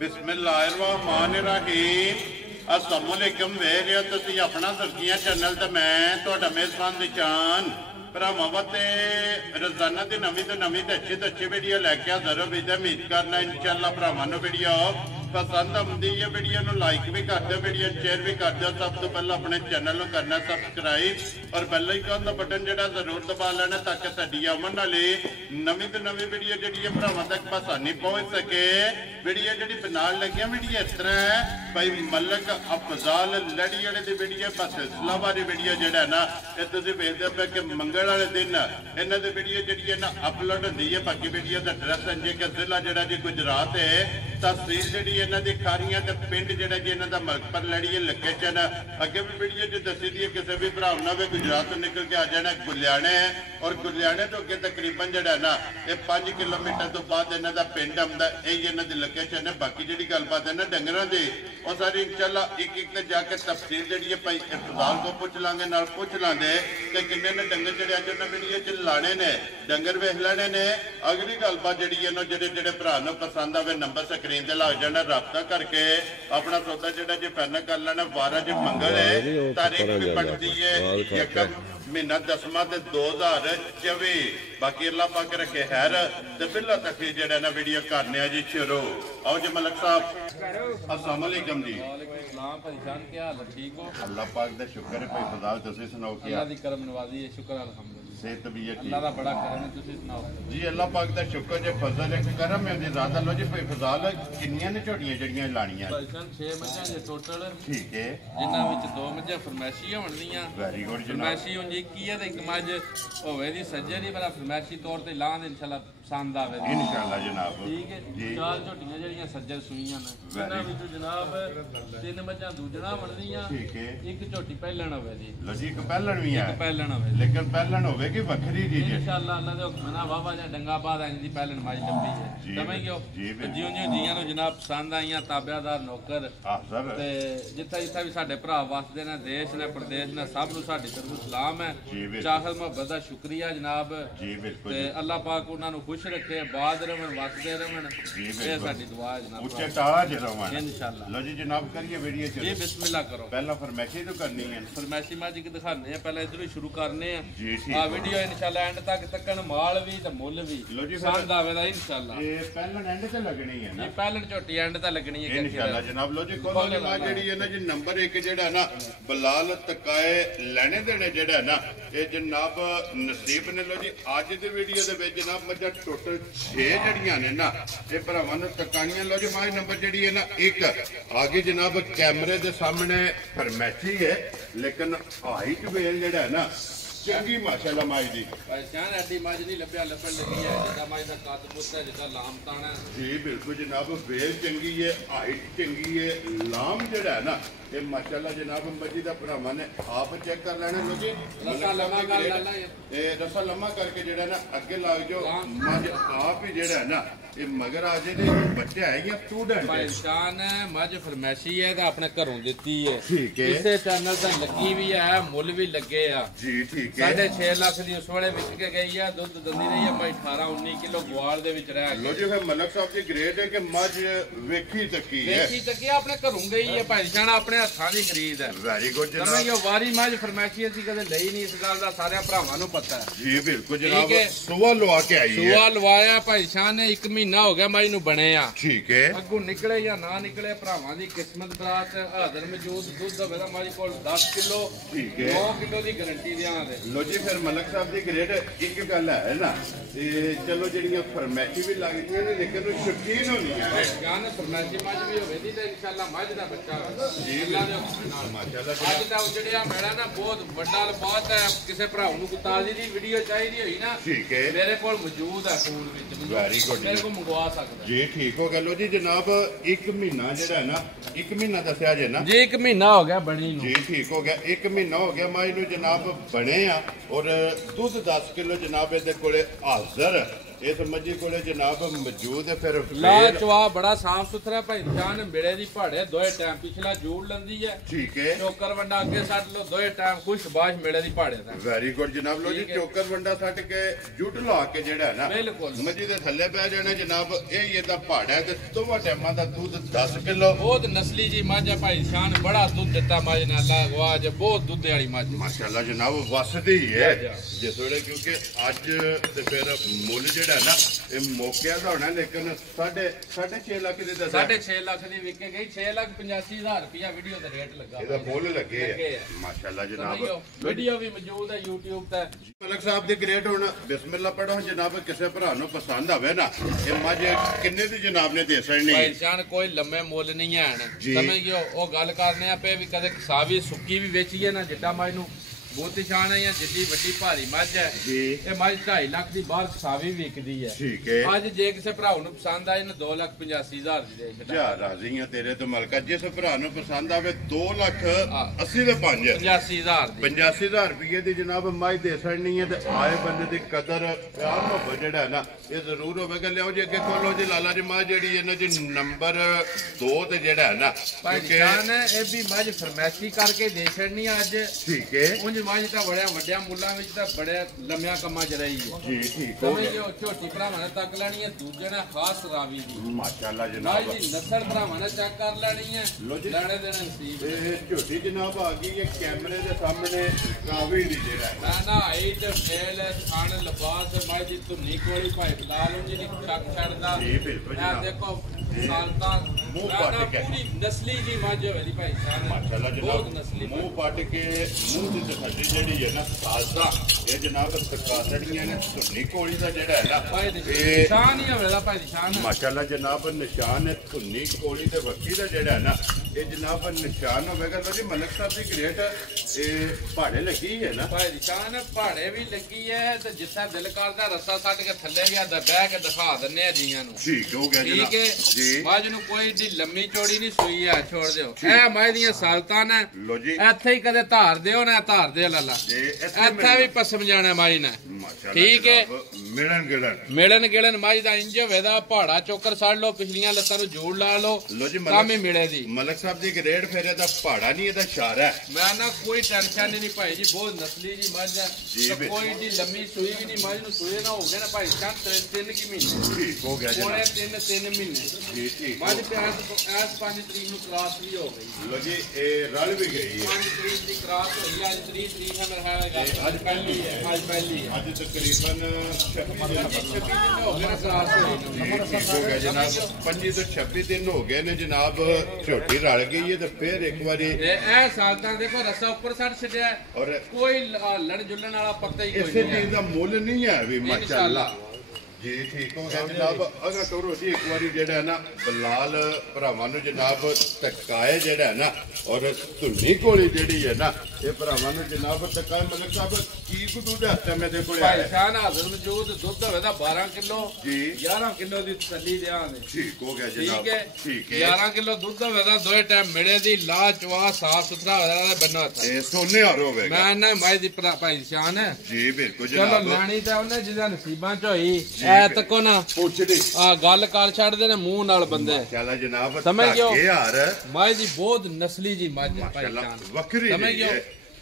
बिस्मिल्लाहिर्रहमानिर्रहीम। अस्सलामुअलैकुम। वेख रहे हो तुसीं अपना सुर्खियां चैनल ते मैं तुहाडा मेज़बान निशान भरावां वास्ते रोजाना की नवीं तो नवीं ते अच्छी वीडियो लैके हाज़र हो। उम्मीद करना इंशाअल्लाह भरावां नूं वीडियो पसंद आउंदी है। वीडियो नूं लाइक भी कर दो, वीडियो शेयर भी कर दो। सब तो पहले अपने चैनल नूं करना सबसक्राइब और बेल आइकन दा बटन जिहड़ा जरूर दबा लेना ताकि साडी आउण वाली नवीं तो नवीं वीडियो जिहड़ी है भरावां तक आसानी पहुंच सके। वीडियो जिहड़ी बनाउण लगे वीडियो इस तरह है भाई मलक अफजाल लड़ी वाले दी वीडियो बस इस्लामाबादी वीडियो जिहड़ा ना ये तुसीं वेखदे पे कि मंगल वाले दिन इन्हां दी वीडियो जिहड़ी है ना अपलोड हुंदी है। बाकी वीडियो दा एड्रैस संजे के जिला जिहड़ा जी गुजरात है, तहसील जिहड़ी इन्हां दी खारियां ते पिंड जिहड़ा जी इन्हां दा मलकपुर लड़ी है लोकेशन अगे भी वीडियो च दसी दी है। किसी भी भरा ना वे गुजरात तो निकल के आ जाना गुलियाने है और गुलियाने तो अगे तकरीबन जिहड़ा ना ये 5 किलोमीटर तो बाद इन्हां दा पिंड आउंदा यही इन्हां दी लोकेशन है। बाकी जिहड़ी गलबात है ना डंगरां दी और सारी इंशाअल्लाह एक एक ते जाके तफसील जिहड़ी है भाई इफ्तार को पुछ लांगे नाल पुछ लांगे कि किन्ने ने डंगर जिहड़े अज उन्हां वीडियो च लाने ने डंगर वेख लेने ने। अगली गलबात जिहड़ी है ना जिहड़े जिहड़े भरा नूं पसंद आवे नंबर स्क्रीन ते लग जाना, राबता करके अपना सौदा जिहड़ा जी फाइनल कर लेना। 12 जी मंगल है, तारीख भी बनती है यकम महीना 10वां ते 2024। बाकी अल्लाह पाक रखे खैर ते बिल्ला तक जिहड़ा ना वीडियो करने जी शुरू। आओ जी मलक साहब, अस्सलाम वालेकुम जी। अल्लाह पाक दा शुक्र है भाई खुदा, तुसीं सुनाओ क्या? अल्लाह दी करम नवाजी है, शुक्र अल्हम्दुलिल्लाह। सेहत तबीयत अल्लाह दा बड़ा करम है, तुसीं सुनाओ जी? अल्लाह पाक दा शुक्र जे फजल है करम है दी ज़ात। लो जी भाई फजाल किन्नियां ने झोटियां जड़ियां लाणियां? 6 मੱਝਾਂ जे टोटल। ठीक है, जिन्हां विच 2 ਮੱਝਾਂ फरमैशी होणगीਆਂ। वेरी गुड जनाब। फरमैशी ਉਂਝ ਇੱਕ ਹੀ ਹੈ ਤੇ ਇੱਕ ਮੱਝ ਹੋਵੇ ਦੀ ਸੱਜੇ ਦੀ, ਪਰ फरमैशी तौर ते ਲਾਂਦੇ इंशाअल्लाह पसंद आवे इंशाअल्लाह जनाब। ठीक है जी। 4 ਝੋਟੀਆਂ ਜਿਹੜੀਆਂ ਸੱਜਰ ਸੂਈਆਂ ਨੇ, ਜਿਨ੍ਹਾਂ ਵਿੱਚੋਂ ਜਨਾਬ 3 ਮੱਝਾਂ ਦੂਜਣਾ ਬਣਦੀਆਂ। ठीक है, ਇੱਕ ਝੋਟੀ ਪਹਿਲਣ ਹੋਵੇ ਦੀ। लो जी एक पहलन भी है, ਇੱਕ ਪਹਿਲਣ ਹੋਵੇ लेकिन पहलन होगी वखरी जी जी इंशाअल्लाह। अल्लाह दे हुक्म नाल वावा ਜਾਂ ਡੰਗਾ ਬਾਦ ਇੰਜ ਦੀ ਪਹਿਲਣ ਮਾਈ ਲੱਭੀ ਹੈ। ਸਮਝ ਗਿਓ? ਜਿਉਂ ਜਿਉਂ ਜੀਆਂ ਨੂੰ ਜਨਾਬ ਪਸੰਦ ਆਈਆਂ ਤਾਬਿਆਦਾਰ ਨੌਕਰ ਤੇ ਜਿੱਥੇ ਜਿੱਥੇ ਵੀ ਸਾਡੇ ਭਰਾ ਵਸਦੇ ਨੇ, ਦੇਸ਼ ਨੇ ਪ੍ਰਦੇਸ਼ ਨੇ, ਸਭ ਨੂੰ ਸਾਡੀ ਤਰਫੋਂ ਸਲਾਮ ਹੈ, ਚਾਹਤ ਮੁਹੱਬਤ ਦਾ ਸ਼ੁਕਰੀਆ ਜਨਾਬ जी। बिल्कुल ਤੇ ਅੱਲਾਹ ਪਾਕ ਉਹਨਾਂ ਨੂੰ ਖੁਸ਼ ਰੱਖੇ, ਬਾਦ ਰਹਿਣ, ਵਸਦੇ ਰਹਿਣ। ਇਹ ਸਾਡੀ ਦੁਆ ਹੈ ਜਨਾਬ, उच्चे ताज रहमान इंशाअल्लाह। लो जी जनाब करिए वीडियो जी चलो। बिस्मिल्लाह करो। पहला फरमाइशी तो करनी है फरमैशी मੱਝ की दिखाने हैं, पहले इधर ही शुरू करने हैं जी। ठीक आ वीडियो इंशाअल्लाह एंड तक तकन माल भी ते मुੱਲ भी लो जी पसंद आवेगा इंशाअल्लाह। ये पहलन एंड ते लगनी है ना? ये पहलन झोटी एंड ते लगनी है इंशाअल्लाह जनाब। लो जी कोल मा जेडी है ना जी नंबर 1 जेड़ा ना बलाल तकाए लेने देने जेड़ा ना ये जनाब नसीब ने। लो जी आज दी वीडियो दे विच जनाब मझां टोटल 6 जड़ियां ने ना ये भरावां नूं तकाणियां। लो जी माई नंबर जेडी है ना 1 आगे जनाब कैमरे दे सामने फरमैशी है, लेकिन हाइट वेल जेड़ा है ना चंगी माशाअल्लाह माई दी। पहचान एडी मੱਝ नहीं लभ्या लभण लगी है जिदा मੱਝ दा कद पुੱਤ है, जिदा लाम ताना जी। बिल्कुल जनाब वेल चंगी है, हाइट चंगी है, लाम जेड़ा है ना ये माशाअल्लाह जनाब मजी दा भरावां ने आप चेक कर लेना। लो जी रसा लम्मा कर लेना, ये रसा लम्मा करके जेड़ा ना अगे लग जाओ। मज आप ही जेड़ा है ना ये मगर आ जे बच्चे है या स्टूडेंट पहचान मੱਝ फरमैशी है तो अपने घरों दित्ती है। ठीक है, इसे चैनल ते लगी भी है, मुੱਲ भी लगे आ जी। ठीक है, 6.5 ਲੱਖ ਦੀ ਉਸ ਵੇਲੇ ਵਿਕ ਕੇ ਗਈ ਆ। ਦੁੱਧ ਦਿੰਦੀ ਰਹੀ ਆ ਭਾਈ 18-19 ਕਿਲੋ ਗਵਾਲ ਦੇ ਵਿੱਚ ਰਹਿ लो जी फिर मलक साहब की ग्रेड है कि मज वेखी तकी है, ਦੇਖੀ ਤੱਕੀ ਆਪਣੇ ਘਰੋਂ ਗਈ ਹੈ ਭਾਈ ਜਾਨ, ਆਪਣੇ ਹੱਥਾਂ ਦੀ ਖਰੀਦ ਹੈ। वेरी गुड ਸਮਝ जनाब। ਗਿਓ? ਵਾਰੀ ਮੱਝ ਫਰਮੈਸ਼ੀ ਅਸੀਂ ਕਦੇ ਲਈ ਨਹੀਂ, ਇਸ ਗੱਲ ਦਾ ਸਾਰਿਆਂ ਭਰਾਵਾਂ ਨੂੰ ਪਤਾ ਹੈ। जी बिल्कुल जनाब। ठीक है। सुबह लवा के आई है। ਸੂਆ ਲਵਾਇਆ ਭਾਈ ਸ਼ਾਨ ਨੇ, 1 ਮਹੀਨਾ ਹੋ ਗਿਆ ਮੱਝ ਨੂੰ ਬਣੇ ਆ। ठीक है, ਅੱਗੋਂ ਨਿਕਲੇ ਜਾਂ ਨਾ ਨਿਕਲੇ ਭਰਾਵਾਂ ਦੀ ਕਿਸਮਤ ਬਰਾਤ। ਹਾਜ਼ਰ ਮੌਜੂਦ ਦੁੱਧ ਹੋਵੇ ਤਾਂ ਮੱਝ ਕੋਲ 10 ਕਿਲੋ ठीक है। 9 ਕਿਲੋ ਦੀ ਗਾਰੰਟੀ ਦਿਆਂਗੇ। लो जी फिर मलक साहब की ग्रेड एक गल है ना ते चलो जड़ियां फरमैशी भी लगदियां ने लेकिन वो शौकीन होनी है ਜਾਨ ਫਰਮੈਸ਼ੀ ਮੱਝ ਵੀ ਹੋਵੇ ਦੀ ਤੇ ਇਨਸ਼ਾਅੱਲਾ ਮੱਝ ਦਾ ਬੱਚਾ जी। ਅੱਲਾ ਦੇ ਹੁਕਮ ਨਾਲ। माशाअल्लाह ਅੱਜ ਦਾ ਉਜੜਿਆ ਮੇਰਾ ਨਾ ਬਹੁਤ ਵੱਡਾ ਬਹੁਤ ਹੈ। ਕਿਸੇ ਭਰਾ ਨੂੰ ਕੋਈ ਤਾਜ਼ੀ ਦੀ ਵੀਡੀਓ ਚਾਹੀਦੀ ਹੋਈ ਨਾ, ठीक है, ਮੇਰੇ ਕੋਲ ਮੌਜੂਦ ਹੈ ਫੂਡ ਵਿੱਚ, Very good ਮੇਰੇ ਕੋਲ ਮੰਗਵਾ ਸਕਦਾ जी। ठीक हो गया। लो जी जनाब 1 महीना जेड़ा है ना 1 महीना दसिया जे ना जी। 1 ਮਹੀਨਾ ਹੋ ਗਿਆ ਬਣੀ ਨੂੰ जी। ठीक हो गया, 1 महीना हो गया माई नूं जनाब बने आ और दुध 10 किलो जनाब इहदे कोले हाज़र ਇਸ ਮੱਝੀ ਕੋਲੇ ਜਨਾਬ ਮੌਜੂਦ ਹੈ। ਫਿਰ ਲਾ ਚਵਾ ਬੜਾ ਸਾਫ ਸੁਥਰਾ ਭਾਈ ਜਾਨ ਮਿਲੇ ਦੀ ਪਹਾੜੇ ਦੋਏ ਟਾਈਮ ਪਿਛਲਾ ਜੂੜ ਲੰਦੀ ਹੈ। ਠੀਕ ਹੈ। ਚੋਕਰ ਵੰਡਾ ਅੱਗੇ ਛੱਡ ਲੋ ਦੋਏ ਟਾਈਮ ਖੁਸ਼ ਬਾਸ਼ ਮਿਲੇ ਦੀ ਪਹਾੜੇ ਦਾ। ਵੈਰੀ ਗੁੱਡ ਜਨਾਬ। ਲੋ ਜੀ ਚੋਕਰ ਵੰਡਾ ਛੱਡ ਕੇ ਜੁੱਟ ਲਾ ਕੇ ਜਿਹੜਾ ਨਾ ਬਿਲਕੁਲ ਮੱਝੀ ਦੇ ਥੱਲੇ ਪੈ ਜਾਣਾ ਜਨਾਬ। ਇਹ ਹੀ ਇਹਦਾ ਪਹਾੜਾ ਤੇ ਦੋਵਾਂ ਟਾਈਮਾਂ ਦਾ ਦੁੱਧ 10 ਕਿਲੋ। ਬਹੁਤ ਨਸਲੀ ਜੀ ਮੱਝ ਹੈ ਭਾਈ ਸ਼ਾਨ ਬੜਾ ਦੁੱਧ ਦਿੱਤਾ ਮੱਝ ਨੇ ਅੱਲਾ ਗਵਾਜ ਬਹੁਤ ਦੁੱਧ ਵਾਲੀ ਮੱਝ ਮਾਸ਼ਾਅੱਲਾ ਜਨਾਬ ਵਸਦੀ ਹੈ ਜਿਸ ਵੇਲੇ ਕਿਉਂਕਿ ਅੱਜ ਤੇ ਫਿਰ ਮੁੱਲ ਜਿਹੜਾ ਨਾ ਇਹ ਮੌਕਿਆਂ ਦਾ ਹੋਣਾ ਲੇਕਿਨ 6.5 ਲੱਖ ਦੀ ਦੱਸਿਆ 6.5 ਲੱਖ ਦੀ ਵਿਕੇ ਗਈ 6,85,000 ਰੁਪਇਆ ਵੀਡੀਓ ਦਾ ਰੇਟ ਲੱਗਾ ਇਹਦਾ ਫੁੱਲ ਲੱਗੇ ਹੈ ਮਾਸ਼ਾਅੱਲਾ ਜਨਾਬ। ਵੀਡੀਓ ਵੀ ਮੌਜੂਦ ਹੈ YouTube ਤੇ। ਮਲਕ ਸਾਹਿਬ ਦੇ ਗ੍ਰੇਟ ਹੁਣ ਬਿਸਮਿਲ੍ਲਾ ਪੜੋ ਜਨਾਬ। ਕਿਸੇ ਭਰਾ ਨੂੰ ਪਸੰਦ ਆਵੇ ਨਾ ਇਹ ਮੱਝ ਕਿੰਨੇ ਦੀ ਜਨਾਬ ਨੇ ਦੇ ਸਕਣੀ ਭਾਈ ਜਾਨ ਕੋਈ ਲੰਮੇ ਮੁੱਲ ਨਹੀਂ ਹੈ ਸਮਝ ਗਿਓ। ਉਹ ਗੱਲ ਕਰਨੇ ਆ ਪਏ ਵੀ ਕਦੇ ਸਾਵੀ ਸੁੱਕੀ ਵੀ ਵੇਚੀਏ ਨਾ ਜਿੱਡਾ ਮੱਝ ਨੂੰ ਬਹੁਤ ਸ਼ਾਨ ਹੈ ਜਾਂ ਜਿੱਡੀ ਵੱਡੀ ਭਾਰੀ ਮੱਝ ਹੈ ਇਹ ਮੱਝ 2.5 ਲੱਖ ਦੀ ਬਾਹਰ ਸਾਵੀ ਵਿਕਦੀ ਹੈ। ਠੀਕ ਹੈ। ਅੱਜ ਜੇ ਕਿਸੇ ਭਰਾ ਨੂੰ ਪਸੰਦ ਆਏ ਨਾ 2,85,000 ਦੀ ਦੇ ਜਾ ਰਾਜ਼ੀ ਆ ਤੇਰੇ ਤੋਂ ਮਲਕਾ। ਜਿਸ ਭਰਾ ਨੂੰ ਪਸੰਦ ਆਵੇ 2,80,000 ਦੇ 5 85,000 ਦੀ 85,000 ਰੁਪਏ ਦੀ ਜਨਾਬ ਮੱਝ ਦੇ ਸਕਣੀ ਹੈ। ਤੇ ਆਏ ਬੰਦੇ ਦੀ ਕਦਰ ਪਿਆਰ ਮੁਹੱਬਤ ਜਿਹੜਾ ਨਾ ਇਹ ਜ਼ਰੂਰ ਹੋਵੇਗਾ। ਲਿਆਓ ਜੀ ਅੱਗੇ ਖੋਲੋ ਜੀ ਲਾਲਾ ਜੀ ਮੱਝ ਜਿਹੜੀ ਇਹਨਾਂ ਜੀ ਨੰਬਰ 2 ਤੇ ਜਿਹੜਾ ਹੈ ਨਾ ਇਹ ਵੀ ਮੱਝ ਫਰਮੈਸ਼ੀ ਕਰਕੇ ਦੇ ਛੜਨੀ ਅੱਜ। ਠੀਕ ਹੈ। ਮੱਝ ਤਾਂ ਬੜਿਆ ਵੱਡਿਆਂ ਮੁੱਲਾਂ ਵਿੱਚ ਤਾਂ ਬੜਿਆ ਲੰਮਿਆਂ ਕੰਮਾਂ 'ਚ ਰਹੀ ਹੈ ਜੀ। ਠੀਕ ਹੋ ਗਿਆ। ਝੋਟੀ ਭਰਾਵਾਂ ਨੇ ਤੱਕ ਲੈਣੀ ਹੈ ਦੂਜੇ ਨੇ ਖਾਸ ਰਾਵੀ ਦੀ ਮਾਸ਼ਾਅੱਲਾ ਜਨਾਬ। ਮੱਝ ਦੀ ਨਸਲ ਭਰਾਵਾਂ ਨੇ ਚੈੱਕ ਕਰ ਲੈਣੀ ਹੈ ਲੈਣੇ ਦੇਣੇ ਨਸੀਬ। ਇਹ ਝੋਟੀ ਜਨਾਬ ਆ ਗਈ ਹੈ ਕੈਮਰੇ ਦੇ ਸਾਹਮਣੇ ਰਾਵੀ ਦੀ ਜਿਹੜਾ ਨਾ ਇਹ ਤੇ ਫੇਲ ਖਾਣ ਲਿਬਾਸ ਮੱਝ ਦੀ ਧੁੰਨੀ ਕੋਲੀ ਭਾਈ ਬਲਾਲ ਉਹ ਜਿਹੜੀ ਚੱਕ ਛੱਡਦਾ ਜੀ ਬਿਲਕੁਲ ਜਨਾਬ। ਦੇਖੋ ਸਾਲਤਾ ਮੂੰਹ ਪੱਟ ਕੇ ਪੂਰੀ ਨਸਲੀ ਜੀ ਮੱਝ ਹੋਵੇ ਦੀ ਭਾਈ ਮਾਸ਼ਾਅੱਲਾ ਜਨਾਬ। ਬਹੁਤ ਨਸਲੀ ਮੂੰਹ ਪੱਟ ਕੇ ਮੂੰਹ ਦੀ ਤਸੱਲੀ ਜਿਹੜੀ ਹੈ ਨਾ ਸਾਲਤਾ ਇਹ ਜਨਾਬ ਸਕਾਸੜੀਆਂ ਨੇ ਧੁੰਨੀ ਕੋਲੀ ਦਾ ਜਿਹੜਾ ਹੈ ਨਾ ਇਹ ਨਿਸ਼ਾਨ ਹੀ ਹੋਵੇਗਾ ਭਾਈ ਨਿਸ਼ਾਨ ਮਾਸ਼ਾਅੱਲਾ ਜਨਾਬ ਨਿਸ਼ਾਨ ਹੈ ਧੁੰਨੀ ਕੋਲੀ ਤੇ ਵੱਖੀ ਦਾ ਜਿਹੜਾ ਹੈ ਨਾ ਇਹ ਜਨਾਬ ਨਿਸ਼ਾਨ ਹੋਵੇਗਾ। ਲੋ ਜੀ ਮਲਕ ਸਾਹਿਬ ਦੀ ਗ੍ਰੇਟ ਇਹ ਪਹਾੜੇ ਲੱਗੀ ਹੈ ਨਾ ਭਾਈ ਨਿਸ਼ਾਨ ਪਹਾੜੇ ਵੀ ਲੱਗੀ ਹੈ ਤੇ ਜਿੱਥੇ ਦਿਲ ਕਰਦਾ ਰੱਸਾ ਛੱਡ ਕੇ ਥੱਲੇ ਵੀ ਆਦਾ ਬਹਿ ਕੇ ਦਿਖਾ ਦਿੰਨੇ ਆ ਜੀਆਂ ਨੂੰ। ਠੀਕ ਹੋ ਗਿਆ ਜਨਾਬ। ਠੀਕ ਹੈ। ਮੱਝ ਨੂੰ ਕੋਈ ਏਡੀ ਲੰਮੀ ਚੌੜੀ ਨਹੀਂ ਸੂਈ ਆ ਛੋੜ ਦਿਓ। ਇਹ ਮੱਝ ਦੀਆਂ ਸਾਲਤਾਂ ਨੇ ਲੋ ਜੀ ਇੱਥੇ ਹੀ ਕਦੇ ਧਾਰ ਦਿਓ ਨਾ ਧਾਰ ਦੇ ਲੱਲਾ ਇੱਥੇ ਵੀ ਪਸਮ ਜਾਣਾ ਮੱਝ ਨੇ। ਠੀਕ ਹੈ। ਮਿਲਣ ਗਿਲਣ ਮੱਝ ਦਾ ਇੰਜ ਹੋਵੇ ਦਾ ਪਹਾੜਾ ਚੋਕਰ ਸੜ ਲਓ ਪਿਛਲੀਆਂ ਲੱਤਾਂ ਨੂੰ ਜੋੜ ਲਾ ਲਓ ਕੰਮ ਹੀ ਮਿਲੇ ਦੀ। ਮਲਕ ਸਾਹਿਬ ਦੀ ਗ੍ਰੇਡ ਫਿਰ ਇਹਦਾ ਪਹਾੜਾ ਨਹੀਂ ਇਹਦਾ ਇਸ਼ਾਰਾ ਹੈ। ਮੈਂ ਨਾ ਕੋਈ ਟੈਨਸ਼ਨ ਨਹੀਂ ਭਾਈ ਜੀ ਬਹੁਤ ਨਸਲੀ ਜੀ ਮੱਝ ਹੈ ਕੋਈ ਏਡੀ ਲੰਮੀ ਸੂਈ ਵੀ ਨਹੀਂ ਮੱਝ ਨੂੰ ਸੂਏ ਨਾ ਹੋ ਗਏ ਨਾ ਭਾਈ ਸਾਹਿਬ 3 ਕਿ ਮਹੀਨੇ। ਠੀਕ ਹੋ ਗਿਆ ਜਨਾਬ। 3 ਮਹੀਨੇ ਜੀ ਠੀਕ ਮੱਝ ਐਸ 5 ਤਰੀਕ ਨੂੰ ਕ੍ਰਾਸ ਵੀ ਹੋ ਗਈ। ਲੋ ਜੀ ਇਹ ਰਲ ਵੀ ਗਈ ਹੈ 5 ਤਰੀਕ ਦੀ ਕ੍ਰਾਸ ਹੋਈ ਅੱਜ 30 ਤਰੀਕ ਹੈ ਮੇਰਾ ਖਿਆਲ ਹੈ ਅੱਜ ਪਹਿਲੀ ਹੈ ਅੱਜ ਤਕਰੀਬਨ 26 ਦਿਨ ਹੋ ਗਏ ਨਾ ਕ੍ਰਾਸ ਹੋਈ ਹੋ ਗਿਆ ਜਨਾਬ। 25 ਤੋਂ 26 ਦਿਨ ਹੋ ਗਏ ਨੇ ਜਨਾਬ ਝੋਟੀ ਰਲ ਗਈ ਹੈ ਤੇ ਫਿਰ ਇੱਕ ਵਾਰੀ ਇਹ ਸਾਲਤਾਂ ਦੇਖੋ ਰੱਸਾ ਉੱਪਰ ਸੜ ਛੱਡਿਆ ਔਰ ਕੋਈ ਲੜ ਜੁਲਣ ਵਾਲਾ ਪੱਤਾ ਹੀ ਕੋਈ ਇਸੇ ਚੀਜ਼ ਦਾ ਮੁੱਲ ਨਹੀਂ ਹੈ ਵੀ ਮਾਸ਼ਾਅੱਲਾ ਜੀ। ਠੀਕ ਹੋ ਗਿਆ ਜਨਾਬ। ਅਗਰ ਤੋਰੋ ਜੀ ਇੱਕ ਵਾਰੀ ਜਿਹੜਾ ਨਾ ਬਲਾਲ ਭਰਾਵਾਂ ਨੂੰ ਜਨਾਬ ਟਕਾਏ ਜਿਹੜਾ ਨਾ ਔਰ ਧੁੰਨੀ ਕੋਲੀ ਜਿਹੜੀ ਹੈ ਨਾ ਇਹ ਭਰਾਵਾਂ ਨੂੰ ਜਨਾਬ ਟਕਾਏ। ਮਲਕ ਸਾਹਿਬ ਕੀ ਕੁ ਦੁੱਧ ਹੱਥ ਮੇਰੇ ਕੋਲ ਭਾਈ ਸ਼ਾਨ ਹਾਜ਼ਰ ਮੌਜੂਦ ਦੁੱਧ ਹੋਵੇ ਤਾਂ 12 ਕਿਲੋ ਜੀ 11 ਕਿਲੋ ਦੀ ਤਸੱਲੀ ਦਿਆਂਗੇ। ਠੀਕ ਹੋ ਗਿਆ ਜਨਾਬ। ਠੀਕ ਹੈ 11 ਕਿਲੋ ਦੁੱਧ ਹੋਵੇ ਤਾਂ ਦੋਏ ਟਾਈਮ ਮਿਲੇ ਦੀ ਲਾ ਚਵਾ ਸਾਫ ਸੁਥਰਾ ਹੋਵੇ ਬੰਨੋ ਹੱਥ ਇਹ ਸੋਨੇ ਹਾਰ ਹੋਵੇਗਾ। ਮੈਂ ਨਾ ਮਾਈ ਦੀ ਭਾਈ ਸ਼ਾਨ ਹੈ ਜੀ ਬਿਲਕੁਲ ਜਨਾਬ। ਚਲੋ ਲੈਣੀ ਤਾਂ ਉਹਨੇ ਜਿਹਦਾ ਨਸੀਬਾਂ ਚ ਹੋਈ ਐ ਤੱਕੋ ਨਾ ਪੁੱਛਦੇ ਆ ਗੱਲ ਕਰ ਛੱਡਦੇ ਨੇ ਮੂੰਹ ਨਾਲ ਬੰਦੇ ਮਾਸ਼ਾਅੱਲਾ ਜਨਾਬ। ਸਮਝ ਗਿਓ ਯਾਰ ਮਾਈ ਦੀ ਬਹੁਤ ਨਸਲੀ ਜੀ ਮੱਝ ਭਾਈ ਸ਼ਾਨ ਵੱਖਰੀ ਸਮਝ ਗਿਓ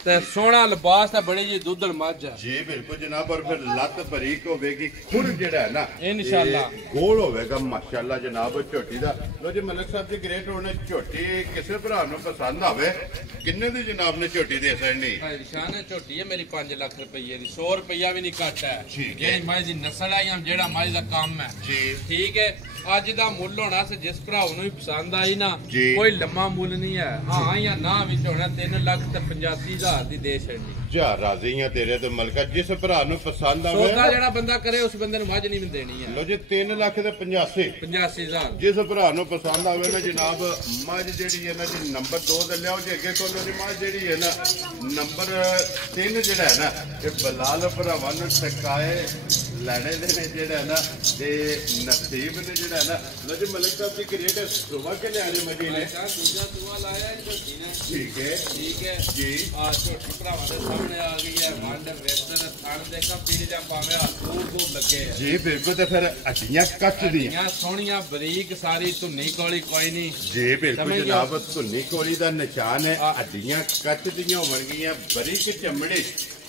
ਤੇ ਸੋਹਣਾ ਲਿਬਾਸ ਤਾਂ ਬੜੀ ਜੀ ਦੁੱਧਲ ਮੱਝ ਹੈ ਜੀ ਬਿਲਕੁਲ ਜਨਾਬ। ਔਰ ਫਿਰ ਲੱਤ ਬਰੀਕ ਹੋਵੇਗੀ ਖੁਰ ਜਿਹੜਾ ਹੈ ਨਾ ਇਨਸ਼ਾਅੱਲਾ ਗੋਲ ਹੋਵੇਗਾ ਮਾਸ਼ਾਅੱਲਾ ਜਨਾਬ ਝੋਟੀ ਦਾ। ਲੋ ਜੀ ਮਲਕ ਸਾਹਿਬ ਦੀ ਗ੍ਰੇਟ ਹੋਣੇ ਝੋਟੀ ਕਿਸੇ ਭਰਾ ਨੂੰ ਪਸੰਦ ਆਵੇ ਕਿੰਨੇ ਦੀ ਜਨਾਬ ਨੇ ਝੋਟੀ ਦੇ ਸਕਣੀ? ਭਾਈ ਸ਼ਾਨ ਹੈ ਝੋਟੀ ਹੈ ਮੇਰੀ 5 ਲੱਖ ਰੁਪਏ ਦੀ 100 ਰੁਪਇਆ ਵੀ ਨਹੀਂ ਘੱਟ ਹੈ। ਜਿਹੜੀ ਮੱਝ ਦੀ ਨਸਲ ਹੈ ਜਾਂ ਜਿਹੜਾ ਮੱਝ ਦਾ ਕੰਮ ਹੈ ਜੀ ਠੀਕ ਹੈ। ਅੱਜ ਦਾ ਮੁੱਲ ਹੋਣਾ ਸੀ ਜਿਸ ਭਰਾ ਨੂੰ ਵੀ ਪਸੰਦ ਆਈ ਨਾ ਕੋਈ ਲੰਮਾ ਮੁੱਲ ਨਹੀਂ ਹੈ ਹਾਂ ਜਾਂ ਨਾ ਵਿੱਚ ਹੋਣਾ 3,85,000 ਦੀ ਦੇ ਛੱਡਣੀ। ਜਾ ਰਾਜ਼ੀ ਆ ਤੇਰੇ ਤੇ ਮਲਕਾ ਜਿਸ ਭਰਾ ਨੂੰ ਪਸੰਦ ਆਵੇ ਸੌਦਾ ਜਿਹੜਾ ਬੰਦਾ ਕਰੇ ਉਸ ਬੰਦੇ ਨੂੰ ਮੱਝ ਨਹੀਂ ਦੇਣੀ ਹੈ। ਲੋ ਜੀ 3,85,000 ਜਿਸ ਭਰਾ ਨੂੰ ਪਸੰਦ ਆਵੇ ਨਾ ਜਨਾਬ ਮੱਝ ਜਿਹੜੀ ਹੈ ਨਾ ਜੀ ਨੰਬਰ 2 ਤੇ ਲਿਆਓ ਜੀ ਅੱਗੇ ਕੋਲੋਂ ਦੀ ਮੱਝ ਜਿਹੜੀ ਹੈ ਨਾ ਨੰਬਰ 3 ਜਿਹੜਾ ਹੈ ਨਾ ਇਹ ਬਲਾਲ ਭਰਾਵਾਂ ਨੂੰ ਟਕਾਏ ਲੈਣੇ ਦੇ ਨੇ ਜਿਹੜਾ ਨਾ ਤੇ ਨਸੀਬ ਨੇ ਜਿਹੜਾ ਨਾ ਲੋ ਜੀ ਮਲਿਕ ਸਾਹਿਬ ਦੀ ਕ੍ਰੀਏਟ ਸੁਬਾ ਕੇ ਲਿਆਣੇ ਮਜੀ ਨੇ ਦੂਜਾ ਸੂਆ ਲਾਇਆ ਝੋਟੀ ਨੇ ਠੀਕ ਹੈ ਜੀ ਆ ਝੋਟੀ ਭਰਾਵਾਂ ਦੇ ਸਾਹਮਣੇ ਆ ਗਈ ਹੈ ਵੰਡ ਵੇਸਣ ਥਣ ਦੇਖਾ ਪੀੜੀ ਦਾ ਪਾਵੇਂ ਦੂਰ ਲੱਗੇ ਜੀ ਬਿਲਕੁਲ ਤੇ ਫਿਰ ਹੱਡੀਆਂ ਕੱਟ ਦੀਆਂ ਸੋਹਣੀਆਂ ਬਰੀਕ ਸਾਰੀ ਧੁੰਨੀ ਕੋਲੀ ਕੋਈ ਨਹੀਂ ਜੀ ਬਿਲਕੁਲ ਜਨਾਬ ਧੁੰਨੀ ਕੋਲੀ ਦਾ ਨਿਸ਼ਾਨ ਹੈ ਹੱਡੀਆਂ ਕੱਟ ਦੀਆਂ ਹੋਣਗੀਆਂ ਬਰੀਕ ਚਮੜੇ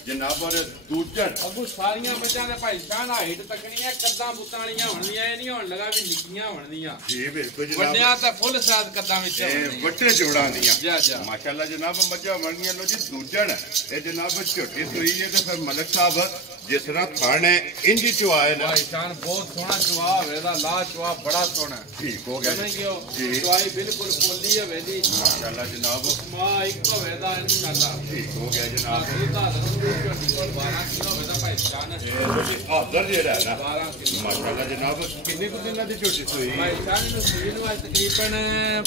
ਜਨਾਬ ਔਰ ਦੂਜਾ ਅਗੂ ਸਾਰੀਆਂ ਮੱਝਾਂ ਦੇ ਭਾਈ ਸਾਹਿਬ ਹਾਈਟ ਤੱਕਣੀਆਂ ਕੱਦਾਂ ਬੁੱਤਾਂ ਵਾਲੀਆਂ ਹੋਣਗੀਆਂ ਇਹ ਨਹੀਂ ਹੋਣ ਲਗਾ ਵੀ ਨਿੱਕੀਆਂ ਹੋਣਗੀਆਂ ਜੀ ਬਿਲਕੁਲ ਜਨਾਬ ਵੱਡਿਆਂ ਤਾਂ ਫੁੱਲ ਸਾਦ ਕੱਦਾਂ ਵਿੱਚ ਵੱਟੇ ਜੋੜਾਂ ਦੀਆਂ ਜੀ ਮਾਸ਼ਾਅੱਲਾ ਜਨਾਬ ਮੱਝਾਂ ਬਣੀਆਂ ਲੋ ਜੀ ਦੂਜਣ ਇਹ ਜਨਾਬ ਝੋਟੀ ਸੂਈ ਹੈ ਤੇ ਫਿਰ ਮਲਕ ਸਾਹਿਬ ਜਿਸ ਤਰ੍ਹਾਂ ਥਣ ਹੈ ਇੰਜ ਚੁਆਏ ਨਾ ਭਾਈ ਸਾਹਿਬ ਬਹੁਤ ਸੋਹਣਾ ਚੁਆ ਹੋਵੇਗਾ ਲਾ ਚੁਆ ਬੜਾ ਸੋਹਣਾ ਠੀਕ ਹੋ ਗਿਆ ਜੀ ਚੁਆਈ ਬਿਲਕੁਲ ਪੋਲੀ ਹੋਵੇ ਜੀ ਮਾਸ਼ਾਅੱਲਾ ਜਨਾਬ ਮਾਂ ਇੱਕ ਹੋਵੇਗਾ ਇਨਸ਼ਾਅੱਲਾ ਠੀਕ ਹੋ ਗਿਆ ਜਨਾਬ ਝੋਟੀ ਕੋਲ 12 ਕਿਲੋ ਹੋਵੇਗਾ ਭਾਈ ਸਾਹਿਬ ਆਦਰ ਜਿਹੜਾ ਹੈ ਨਾ 12 ਕਿਲੋ ਮਾਸ਼ਾਅੱਲਾ ਜਨਾਬ ਕਿੰਨੇ ਕੁ ਦਿਨਾਂ ਦੀ ਝੋਟੀ ਸੂਈ ਭਾਈ ਸਾਹਿਬ ਨੂੰ ਸੂਈ ਨੂੰ ਅੱਜ ਤਕਰੀਬਨ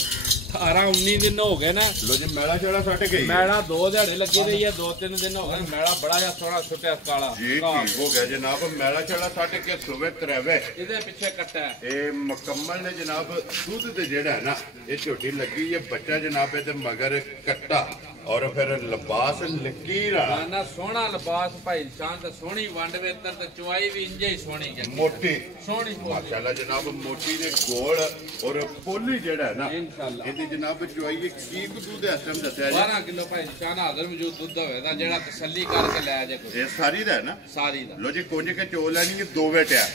18-19 ਦਿਨ ਹੋ ਗਏ ਨਾ ਲੋ ਜੀ ਮੈਲਾ ਛੜਾ ਛੱਟ ਗਈ ਮੈਲਾ 2 ਦਿਹਾੜੇ ਲੱਗੀ ਰਹੀ ਹੈ 2-3 ਦਿਨ ਹੋ ਗਏ ਮੈਲਾ ਬੜਾ ਜਿਹਾ ਸੋਹਣਾ ਛੁੱਟਿਆ ਕਾਲਾ ਜੀ ਠੀਕ ਹੋ ਗਿਆ ਜਨਾਬ ਮੈਲਾ ਛੜਾ ਛੱਟ ਕੇ ਸੁਵੇ ਤਰਵੇ ਇਹਦੇ ਪਿੱਛੇ ਕੱਟਾ ਇਹ ਮੁਕੰਮਲ ਨੇ ਜਨਾਬ ਦੁੱਧ ਤੇ ਜਿਹੜਾ ਹੈ ਨਾ ਇਹ ਝੋਟੀ ਲੱਗੀ ਹੈ ਬੱਚਾ ਜਨਾਬ ਇਹਦੇ ਮਗਰ ਕੱਟਾ ਔਰ ਫਿਰ ਲਿਬਾਸ ਲਕੀਰ ਨਾ ਸੋਹਣਾ ਲਿਬਾਸ ਭਾਈ ਸ਼ਾਨ ਤੇ ਸੋਹਣੀ ਵੰਡ ਵੇਤਰ ਤੇ ਚੁਆਈ ਵੀ ਇੰਜੇ ਹੀ ਸੋਹਣੀ ਹੈ ਮੋਟੀ ਸੋਹਣੀ ਮਾਸ਼ਾਅੱਲਾ ਜਨਾਬ ਮੋਟੀ ਦੇ ਗੋਲ ਔਰ ਪੋਲੀ ਜਿਹੜਾ ਹੈ ਨਾ ਇਨਸ਼ਾਅੱਲਾ ਇਹਦੀ ਜਨਾਬ ਚੁਆਈ ਕੀ ਦੁੱਧ ਇਸ ਟਾਈਮ ਦੱਸਿਆ ਜੀ 12 ਕਿਲੋ ਭਾਈ ਸ਼ਾਨ ਹਾਜ਼ਰ ਮੌਜੂਦ ਦੁੱਧ ਹੋਵੇਗਾ ਜਿਹੜਾ ਤਸੱਲੀ ਕਰਕੇ ਲੈ ਜਾ ਕੋਈ ਇਹ ਸਾਰੀ ਦਾ ਹੈ ਨਾ ਸਾਰੀ ਦਾ ਲੋ ਜੀ ਕੁੰਝ ਕੇ ਚੋ ਲੈਣੀ ਹੈ 2 ਵੇਟਿਆ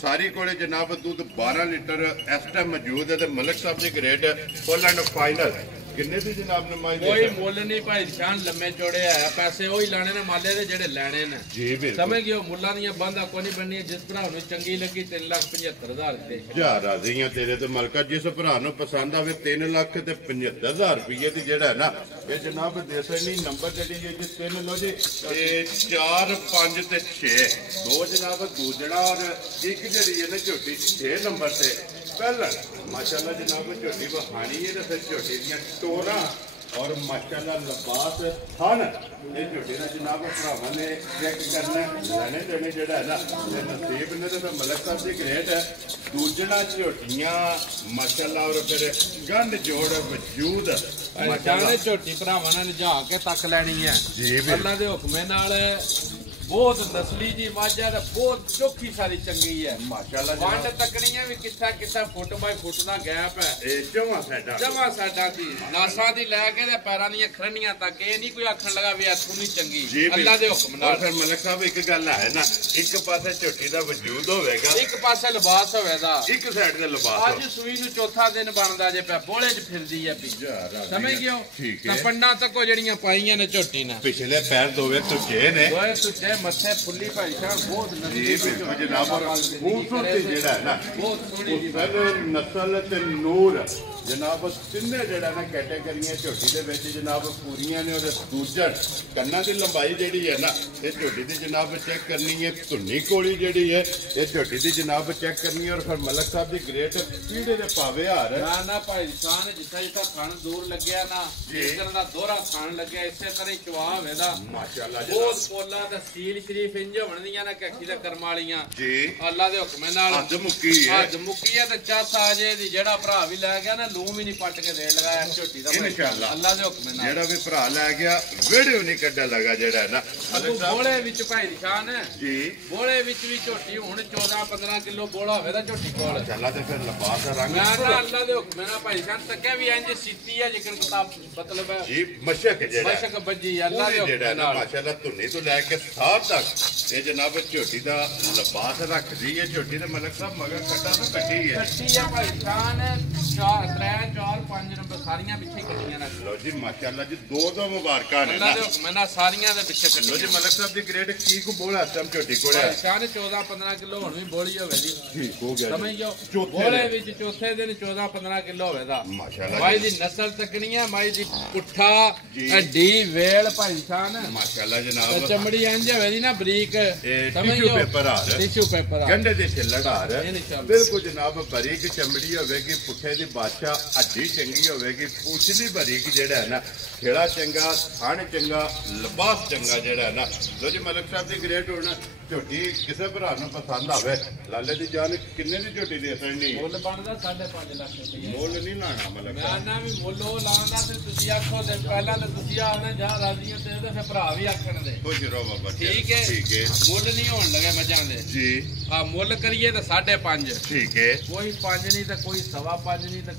ਸਾਰੀ ਕੋਲੇ ਜਨਾਬ ਦੁੱਧ 12 ਲੀਟਰ ਇਸ ਟਾਈਮ ਮੌਜੂਦ ਹੈ ਤੇ ਮਲਕ ਸਾਹਿਬ ਦੀ ਗ੍ਰੇਡ ਫੁੱਲ ਐਂਡ ਫਾਈਨਲ ਕਿੰਨੇ ਦੀ ਜਨਾਬ ਨੇ ਮਾਈ ਕੋਈ ਮੁੱਲ ਨਹੀਂ ਭਾਈ ਸ਼ਾਨ ਲੰਮੇ ਚੌੜੇ ਆ ਪੈਸੇ ਉਹੀ ਲਾਣੇ ਨੇ ਮਾਲੇ ਦੇ ਜਿਹੜੇ ਲੈਣੇ ਨੇ ਜੀ ਬਿਲਕੁਲ ਸਮਝ ਗਿਓ ਮੁੱਲਾਂ ਦੀਆਂ ਬੰਦਾ ਕੋਈ ਨਹੀਂ ਬਣਨੀ ਜਿਸ ਭਰਾ ਨੂੰ ਚੰਗੀ ਲੱਗੀ 3,75,000 ਦੇ ਜਾ ਰਾਜ਼ੀਆਂ ਤੇਰੇ ਤੇ ਮਲਕਾ ਜਿਸ ਭਰਾ ਨੂੰ ਪਸੰਦ ਆਵੇ 3 ਲੱਖ ਤੇ 75,000 ਰੁਪਏ ਦੀ ਜਿਹੜਾ ਹੈ ਨਾ ਇਹ ਜਨਾਬ ਦੇਸਣੀ ਨੰਬਰ ਜਿਹੜੀ ਹੈ ਜੀ 3 ਲੋ ਜੀ ਤੇ 4 5 ਤੇ 6 ਦੋ ਜਨਾਬ ਦੂਜਣਾ ਔਰ ਇੱਕ ਜਿਹੜੀ ਹੈ ਨਾ ਝੋਟੀ 6 ਨੰਬਰ ਤੇ ਪਹਿਲਾਂ ਮਾਸ਼ਾਅੱਲਾ ਜਨਾਬ ਝੋਟੀ ਬਹਾਣੀ ਹੈ ਤੇ ਫਿਰ ਝੋਟੀ ਦੀਆਂ ਟੋਰਾਂ और माशाल्लाह लिबास थन ये झोटी का जनाब भरावां ने चेक करना लेने देने जोड़ा है ना नसीब ने तो मलक साहब की ग्रेट है दूजना झोटियां माशाल्लाह और फिर गंढ जोड़ वजूद माशाल्लाह झोटी भरावां ने लिजा के तक लैनी है अल्लाह दे हुक्मे नाल बहुत नस्ली जी माजा बहुत चौखी सारी चंगी है माशाल्लाह वंड तकनियां भी किथा किथा फुट बाय फुट दा गैप है जमा साडा दी नासा दी लेके ते पैरां दी खरनियां तक ए नहीं कोई आखण लगा वे इथों नहीं चंगी अल्लाह दे हुक्म नाल फिर मलिक साहब एक गल है ना एक पासे झोटी दा वजूद होवेगा एक पासे लिबास होवेगा एक साइड ते लिबास आज सूई नु चौथा दिन बनदा जे पे बोले च फिरदी है पी समझ गयो ते पन्ना तक जड़ियां पाईयां ने झोटी ने पिछले पैर दोवे तुझे ने दोए तुझे मथे फुल्ली भाई साहब बहुत नसीब जनाब खूबसूरती जेड़ा है ना बहुत सोहनी नस्ल ते नूर जनाब तिन्ने जेड़ा ना कैटेगरियां झोटी दे विच जनाब पूरियां ने और दूजा कन्ना दी लंबाई जेड़ी है ना ये झोटी दी जनाब चेक करनी है धुन्नी कोली जेड़ी है ये झोटी दी जनाब चेक करनी है और फिर मलक साहब दी ग्रेट पीढ़े दे पावे हार ना ना भाई जान जिथा जिथा थन दूर लगया ना इस तरह दा दोहरा थन लगया इसे तरह चवा होवेगा माशाल्लाह बहुत कोला दा सील शरीफ इंज बनदियां ना कखी दे कर्म वालियां जी अल्लाह दे हुक्म नाल हद मुक्की है ते चासा जे दी जेड़ा भरा भी ले गया ना लूम ही नहीं पट के देन लगाया झोटी दा इंशाअल्लाह अल्लाह दे हुक्म नाल जेड़ा भी भरा ले गया वीडियो नहीं कड्डा लगा जेड़ा है ना बोले विच भाई निशान जी बोले विच भी झोटी हुन 14-15 किलो बोला होवे दा झोटी कोल चला ते फिर लिबास रंग अल्लाह दे हुक्म नाल भाई जान तके भी इंज सीती है जिक्र किताब मतलब है जी मशक जेड़ा मशक बजी अल्लाह दे हुक्म नाल माशाल्लाह धुनी तो लेके सार तक ये जनाब झोटी दा लिबास रखदी है झोटी दे मलक साहब मगर कट्टा तो कट्टी है भाई जान 4-5 नंबर सारियां पिछे कट्टियां ना लो जी माशाल्लाह जी दो मुबारकां ने अल्लाह दे हुक्म नाल सारियां दे पिछे कट्टियां लो जी मलक साहब दी ग्रेड की को बोला सम झोटी कोले शान 14-15 किलो हुन भी बोली होवे जी ठीक हो गया समझ गयो बोले विच चौथे दिन 14-15 किलो होवे दा माशाल्लाह माई दी नस्ल तकनी है माई दी पुट्ठा हड्डी वेल भाई शान माशाल्लाह जनाब चमड़ी इंज होवे दी ना बरीक समझ गयो टिश्यू पेपर गंडे दे छिल्लड़ हार बिल्कुल जनाब बारीक चमड़ी होवेगी पुट्ठे दी बादशाह हड्डी चंगी होवेगी पूछली बारीक ਬਰੀਕ ਜਿਹੜਾ ਹੈ ਨਾ, ਖੇੜਾ ਚੰਗਾ, ਥਣ ਚੰਗਾ, ਲਿਬਾਸ ਚੰਗਾ ਜਿਹੜਾ ਹੈ ਨਾ। ਲੋ ਜੀ ਮਲਕ ਸਾਹਿਬ ਦੀ ਗ੍ਰੇਟ ਹੁਣ ਝੋਟੀ ਕਿਸੇ ਭਰਾ ਨੂੰ ਪਸੰਦ ਆਵੇ, ਲਾਲੇ ਦੀ ਜਾਨ ਕਿੰਨੇ ਦੀ ਝੋਟੀ ਦੇ ਸਕਣੀ? ਮੁੱਲ ਬਣਦਾ 5.5 ਲੱਖ ਰੁਪਏ। ਮੁੱਲ ਨਹੀਂ ਲਾਣਾ ਮਲਕ ਸਾਹਿਬ, ਮੈਂ ਵੀ ਮੁੱਲ ਉਹ ਲਾਉਂਦਾ ਤੇ ਤੁਸੀਂ ਆਖੋ ਤੇ ਪਹਿਲਾਂ ਤਾਂ ਤੁਸੀਂ ਆਖਣਾ ਜਾਂ ਰਾਜ਼ੀਆਂ ਤੇ ਇਹਦੇ ਫਿਰ ਭਰਾ ਵੀ ਆਖਣ ਦੇ। ਖੁਸ਼ ਰਹੋ ਬਾਬਾ। ਠੀਕ ਹੈ, ਠੀਕ ਹੈ। ਮੁੱਲ ਨਹੀਂ ਹੋਣ ਲੱਗਾ ਮੱਝਾਂ ਦੇ ਜੀ। ਆ ਮੁੱਲ ਕਰੀਏ ਤਾਂ 5.5। ਠੀਕ ਹੈ। ਕੋਈ 5 ਨਹੀਂ ਤਾਂ ਕੋਈ 5.25 ਨਹੀਂ ਤਾਂ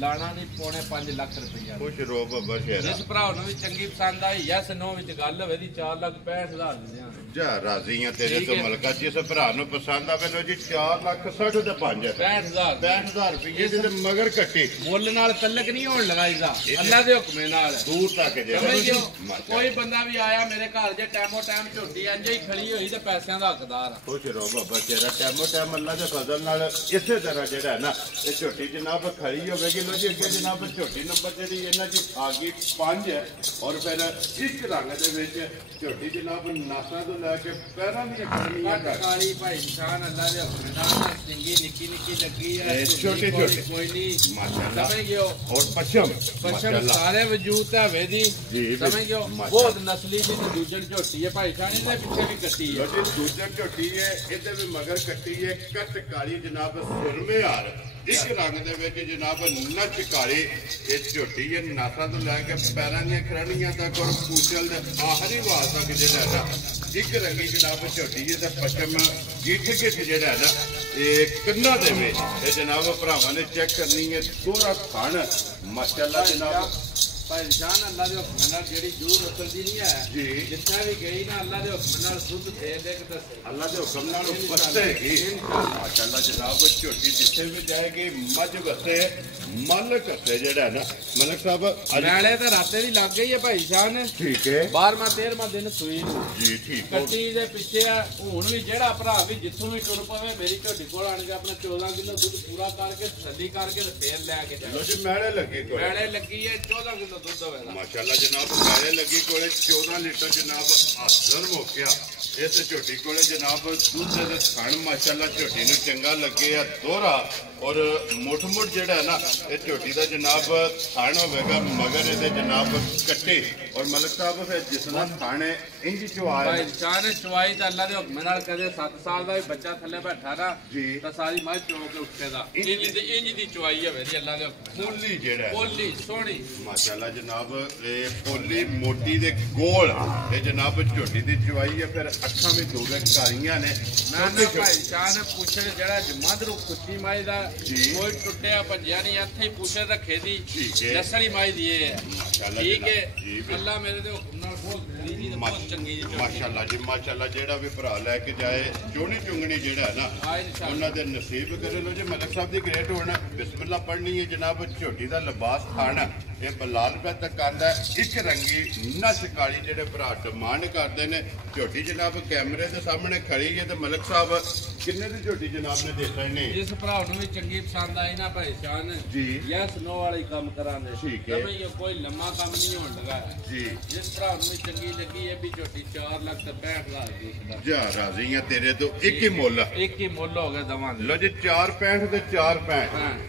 ਲਾਣਾ ਨਹੀਂ, ਪੌਣੇ 5 ਲੱਖ ਰੁਪਈਆ। ਖੁਸ਼ ਰਹੋ ਬਾਬਾ ਸ਼ੇਰਾ। ਜਿਸ ਭਰਾ ਨੂੰ ਵੀ ਚੰਗੀ ਪਸੰਦ ਆਈ ਯੈਸ ਨੋ ਵਿੱਚ ਗੱਲ ਹੋਵੇ ਦੀ 4,65,000 ਦਿੰਦੇ ਆ। ਜਾ ਰਾਜ਼ੀ ਆ ਤੇਰੇ ਤੋਂ ਮਲਕਾ, ਜਿਸ ਭਰਾ ਨੂੰ ਪਸੰਦ ਆਵੇ ਲੋ ਜੀ 4,60,000 ਤੇ 5 65,000 ਰੁਪਏ ਦੇ ਮਗਰ ਕੱਟੀ। ਮੁੱਲ ਨਾਲ ਤਲਕ ਨਹੀਂ ਹੋਣ ਲਗਾ ਇਸਦਾ, ਅੱਲਾ ਦੇ ਹੁਕਮੇ ਨਾਲ ਦੂਰ ਤੱਕ ਕੋਈ ਬੰਦਾ ਵੀ ਆਇਆ ਮੇਰੇ ਘਰ ਜੇ ਟਾਈਮੋ ਟਾਈਮ ਝੋਟੀ ਇੰਜ ਹੀ ਖੜੀ ਹੋਈ ਤੇ ਪੈਸਿਆਂ ਦਾ ਹੱਕਦਾਰ ਆ। ਖੁਸ਼ ਰਹੋ ਬਾਬਾ ਤੇਰਾ, ਟਾਈਮੋ ਟਾਈਮ ਅੱਲਾ ਦੇ ਫਜ਼ਲ ਨਾਲ ਇਸੇ ਤਰ੍ਹਾਂ ਜਿਹੜਾ ਹੈ ਨਾ ਇਹ ਝੋਟੀ ਜਨਾਬ ਖੜੀ ਹੋਵੇਗੀ। ਲੋ ਜੀ ਅੱਗੇ ਜਨਾਬ ਝੋਟੀ ਨੰਬਰ ਜਿਹੜੀ ਇਹਨਾਂ ਦੀ ਆ ਗਈ 5 ਹੈ ਔਰ ਫਿਰ ਇੱਕ ਰੰਗ ਦੇ ਵਿੱਚ ਝੋਟੀ ਜਨਾਬ ਨਾਸਾਂ ਤੋਂ ਲੈ ਕੇ ਪੈਰਾਂ ਦੀਆਂ ਕਰਨੀਆਂ ਕਾਲੀ ਭਾਈ ਨਿਸ਼ਾਨ ਅੱਲਾ ਦੇ ਹੁਕਮ ਨਾਲ ਸਿੰਗੀ ਨਿੱਕੀ ਨਿੱਕੀ ਲੱਗੀ ਹੈ, ਛੋਟੇ ਛੋਟੇ ਕੋਈ ਨਹੀਂ ਮਾਸ਼ਾਅੱਲਾ। ਸਮਝ ਗਿਓ ਔਰ ਪਛਮ ਸਾਰੇ ਵਜੂਦ ਹੈ ਵੇਦੀ, ਸਮਝ ਗਿਓ ਬਹੁਤ ਨਸਲੀ ਦੀ ਦੂਜਣ ਝੋਟੀ ਹੈ ਭਾਈ ਸਾਹਿਬ। ਇਹਦੇ ਪਿੱਛੇ ਵੀ ਕੱਟੀ ਹੈ, ਦੂਜਣ ਝੋਟੀ ਹੈ, ਇਹਦੇ ਵੀ ਮਗਰ ਕੱਟੀ ਹੈ, ਕੱਟ ਕਾਲੀ ਜਨਾਬ ਸੁਰਮੇ ਹਾਰ ਇੱਕ ਰੰਗ ਦੇ ਵਿੱਚ ਜਨਾਬ ਨੱਚ ਕਾਲੀ। ਇਹ ਝੋਟੀ ਹੈ ਨਾਸਾਂ ਤੋਂ ਲੈ ਕੇ ਪੈਰਾਂ ਦੀਆਂ ਖਰਣੀਆਂ ਤੱਕ ਔਰ ਪੂਛਲ ਦੇ ਆਖਰੀ ਵਾਲ ਤੱਕ ਜਿਹੜਾ ਹੈ ਨਾ ਇੱਕ ਰੰਗੀ ਜਨਾਬ ਝੋਟੀ ਹੈ ਤੇ ਪਛਮ ਗਿੱਠ ਜਿਹੜਾ ਹੈ ਨਾ ਇਹ ਕੰਨਾਂ ਦੇ ਵਿੱਚ ਇਹ ਜਨਾਬ ਭਰਾਵਾਂ ਨੇ ਚੈੱਕ ਕਰਨੀ ਹੈ। ਦੋਹਰਾ ਥਣ ਮਾਸ਼ਾਅੱਲਾ ਜਨਾਬ ਭਾਈ ਜਾਨ ਅੱਲਾ ਦੇ ਹੁਕਮ ਨਾਲ ਜਿਹੜੀ ਜੂਰ ਉਤਰਦੀ ਨਹੀਂ ਹੈ ਜੀ, ਜਿੱਥੇ ਵੀ ਗਈ ਨਾ ਅੱਲਾ ਦੇ ਹੁਕਮ ਨਾਲ ਦੁੱਧ ਦੇ ਦੇ ਕੇ ਦੱਸੇ, ਅੱਲਾ ਦੇ ਹੁਕਮ ਨਾਲ ਵਸੇਗੀ ਮਾਸ਼ਾਅੱਲਾ ਜਨਾਬ। ਝੋਟੀ ਜਿੱਥੇ ਵੀ ਜਾਏਗੀ ਮੱਝ ਵਸੇ, ਮਾਲਕ ਵਸੇ ਜਿਹੜਾ ਹੈ ਨਾ ਮਲਕ ਸਾਹਿਬ। ਨਾਲੇ ਤਾਂ ਰਾਤੇ ਦੀ ਲੱਗ ਗਈ ਹੈ ਭਾਈ ਜਾਨ। ਠੀਕ ਹੈ। 12ਵਾਂ 13ਵਾਂ ਦਿਨ ਸੂਈ ਜੀ ਠੀਕ ਹੈ। ਕੱਟੀ ਦੇ ਪਿੱਛੇ ਆ ਹੁਣ ਵੀ ਜਿਹੜਾ ਭਰਾ ਵੀ ਜਿੱਥੋਂ ਵੀ ਟੁਰ ਪਵੇ ਮੇਰੀ ਝੋਟੀ ਕੋਲ ਆਣ ਕੇ ਆਪਣਾ 14 ਕਿਲੋ ਦੁੱਧ ਪੂਰਾ ਕਰਕੇ ਤਸੱਲੀ ਕਰਕੇ ਤੇ ਫੇਰ ਲੈ ਕੇ ਜਾਓ ਜੀ। ਮੈਲੇ ਲੱਗੀ ਕੋਲੇ, ਮੈਲੇ ਲੱਗੀ ਹੈ 14 ਕਿਲੋ ਦੁੱਧ ਹੋਵੇਗਾ ਮਾਸ਼ਾਅੱਲਾ ਜਨਾਬ। ਮੈਲੇ ਲੱਗੀ ਕੋਲੇ 14 ਲੀਟਰ ਜਨਾਬ ਹਾਜ਼ਰ ਮੌਕਿਆ ਇਸ ਝੋਟੀ ਕੋਲੇ ਜਨਾਬ। ਦੁੱਧ ਦੇ ਥਣ ਮਾਸ਼ਾਅੱਲਾ ਝੋਟੀ ਨੂੰ ਚੰਗਾ ਲੱਗੇ ਆ ਦੋਹਰਾ ਔਰ ਮੁੱਠ ਜਿਹੜਾ ਨਾ ਇਹ ਝੋਟੀ ਦਾ ਜਨਾਬ ਥਣ ਹੋਵੇਗਾ ਮਗਰ ਇਹਦੇ ਜਨਾਬ ਕੱਟੇ ਔਰ ਮਲਕ ਸਾਹਿਬ ਫਿਰ ਜਿਸ ਨਾਲ ਥਣ ਇੰਜ ਚਵਾਇਆ ਭਾਈ ਜਾਨ ਚਵਾਈ ਤਾਂ ਅੱਲਾ ਦੇ ਹੁਕਮ ਨਾਲ ਕਦੇ 7 ਸਾਲ ਦਾ ਵੀ ਬੱਚਾ ਥੱਲੇ ਬੈਠਾ ਨਾ ਤਾਂ ਸਾਰੀ ਮੱਝ ਚੋ ਕੇ ਉੱਠੇਦਾ। ਇੰਜ ਦੀ ਚਵਾਈ ਹੈ ਮੇਰੀ ਅੱਲਾ ਦੇ ਹੁਕਮ। ਪੋਲੀ ਜਿਹੜਾ ਪੋਲੀ ਸੋਹਣੀ ਮਾਸ਼ਾਅੱਲਾ ਜਨਾਬ। ਇਹ ਪੋਲੀ ਮੋਟੀ ਦੇ ਗੋਲ ਇਹ ਜਨਾਬ ਝੋਟੀ ਦੀ ਚਵਾਈ ਹੈ। ਫਿਰ ਅੱਖਾਂ ਵਿੱਚ ਦੋ ਕਾਰੀਆਂ ਨੇ। ਨਾ ਭਾਈ ਜਾਨ ਪੁੱਛੇ ਜਿਹੜਾ ਜਮਾਦਰੂ ਕੁੱਤੀ ਮਾਈ ਦਾ ਕੋਈ ਟੁੱਟਿਆ ਭੱਜਿਆ ਨਹੀਂ, ਇੱਥੇ ਹੀ ਪੁੱਛੇ ਰੱਖੇ ਦੀ ਨਸਲੀ ਮਾਈ ਦੀ ਇਹ ਹੈ। ਠੀਕ ਹੈ ਅੱਲਾ ਮੇਰੇ ਦੇ ਹੁਕਮ ਨਾਲ ਬਹੁਤ ਚੰਗੀ ਜੀ ਮਾਸ਼ਾਅੱਲਾ ਜੀ ਮਾਸ਼ਾਅੱਲਾ। ਜਿਹੜਾ ਵੀ ਭਰਾ ਲੈ ਕੇ ਜਾਏ ਚੋਣੀ ਚੁੰਗਣੀ ਜਿਹੜਾ ਹੈ ਨਾ ਉਹਨਾਂ ਦੇ ਨਸੀਬ ਕਰੇ। ਲੋ ਜੀ ਮਲਕ ਸਾਹਿਬ ਦੀ ਗ੍ਰੇਟ ਹੋਣਾ ਬਿਸਮਿਲ੍ਲਾ ਪੜ੍ਹਨੀ ਹੈ ਜਨਾਬ। ਝੋਟੀ ਦਾ ਲਿਬਾਸ ਥਣ ਇਹ ਬਲਾਲ ਰੁਪਏ ਤੱਕ ਆਉਂਦਾ ਇੱਕ ਰੰਗੀ ਨੱਚ ਕਾਲੀ। ਜਿਹੜੇ ਭਰਾ ਡਿਮਾਂਡ ਕਰਦੇ ਨੇ ਝੋਟੀ ਜਨਾਬ ਕੈਮਰੇ ਦੇ ਸਾਹਮਣੇ ਖੜੀ ਹੈ ਤੇ ਮਲਕ ਸਾਹਿਬ ਕਿੰਨੇ ਦੀ ਝੋਟੀ ਜਨਾਬ ਨੇ ਦੇਖਣਾ ਨਹੀਂ। ਜਿਸ ਭਰਾ ਨੂੰ ਵੀ ਚੰਗੀ ਪਸੰਦ ਆਈ ਨਾ ਭਾਈ ਸ਼ਾਨ ਜੀ ਯੈਸ ਨੋ ਵਾਲੀ ਕੰਮ ਕਰਾਂਗੇ। ਠੀਕ ਹੈ। ਕੋਈ ਲੰਮਾ ਕੰਮ ਨਹੀਂ ਹੋਣ ਲੱਗਾ ਜੀ। ਜਿਸ ਭਰਾ ਨੂੰ ਵੀ ਚੰਗੀ ਲੱਗੀ ਇਹ ਵੀ ਝੋਟੀ 4,65,000 ਦੀ ਜਾ ਰਾਜ਼ੀ ਆ ਤੇਰੇ ਤੋਂ ਇੱਕ ਹੀ ਮੁੱਲ। ਇੱਕ ਹੀ ਮੁੱਲ ਹੋ ਗਿਆ ਦਵਾਂ ਦੇ। ਲੋ ਜੀ 465 ਤੇ 465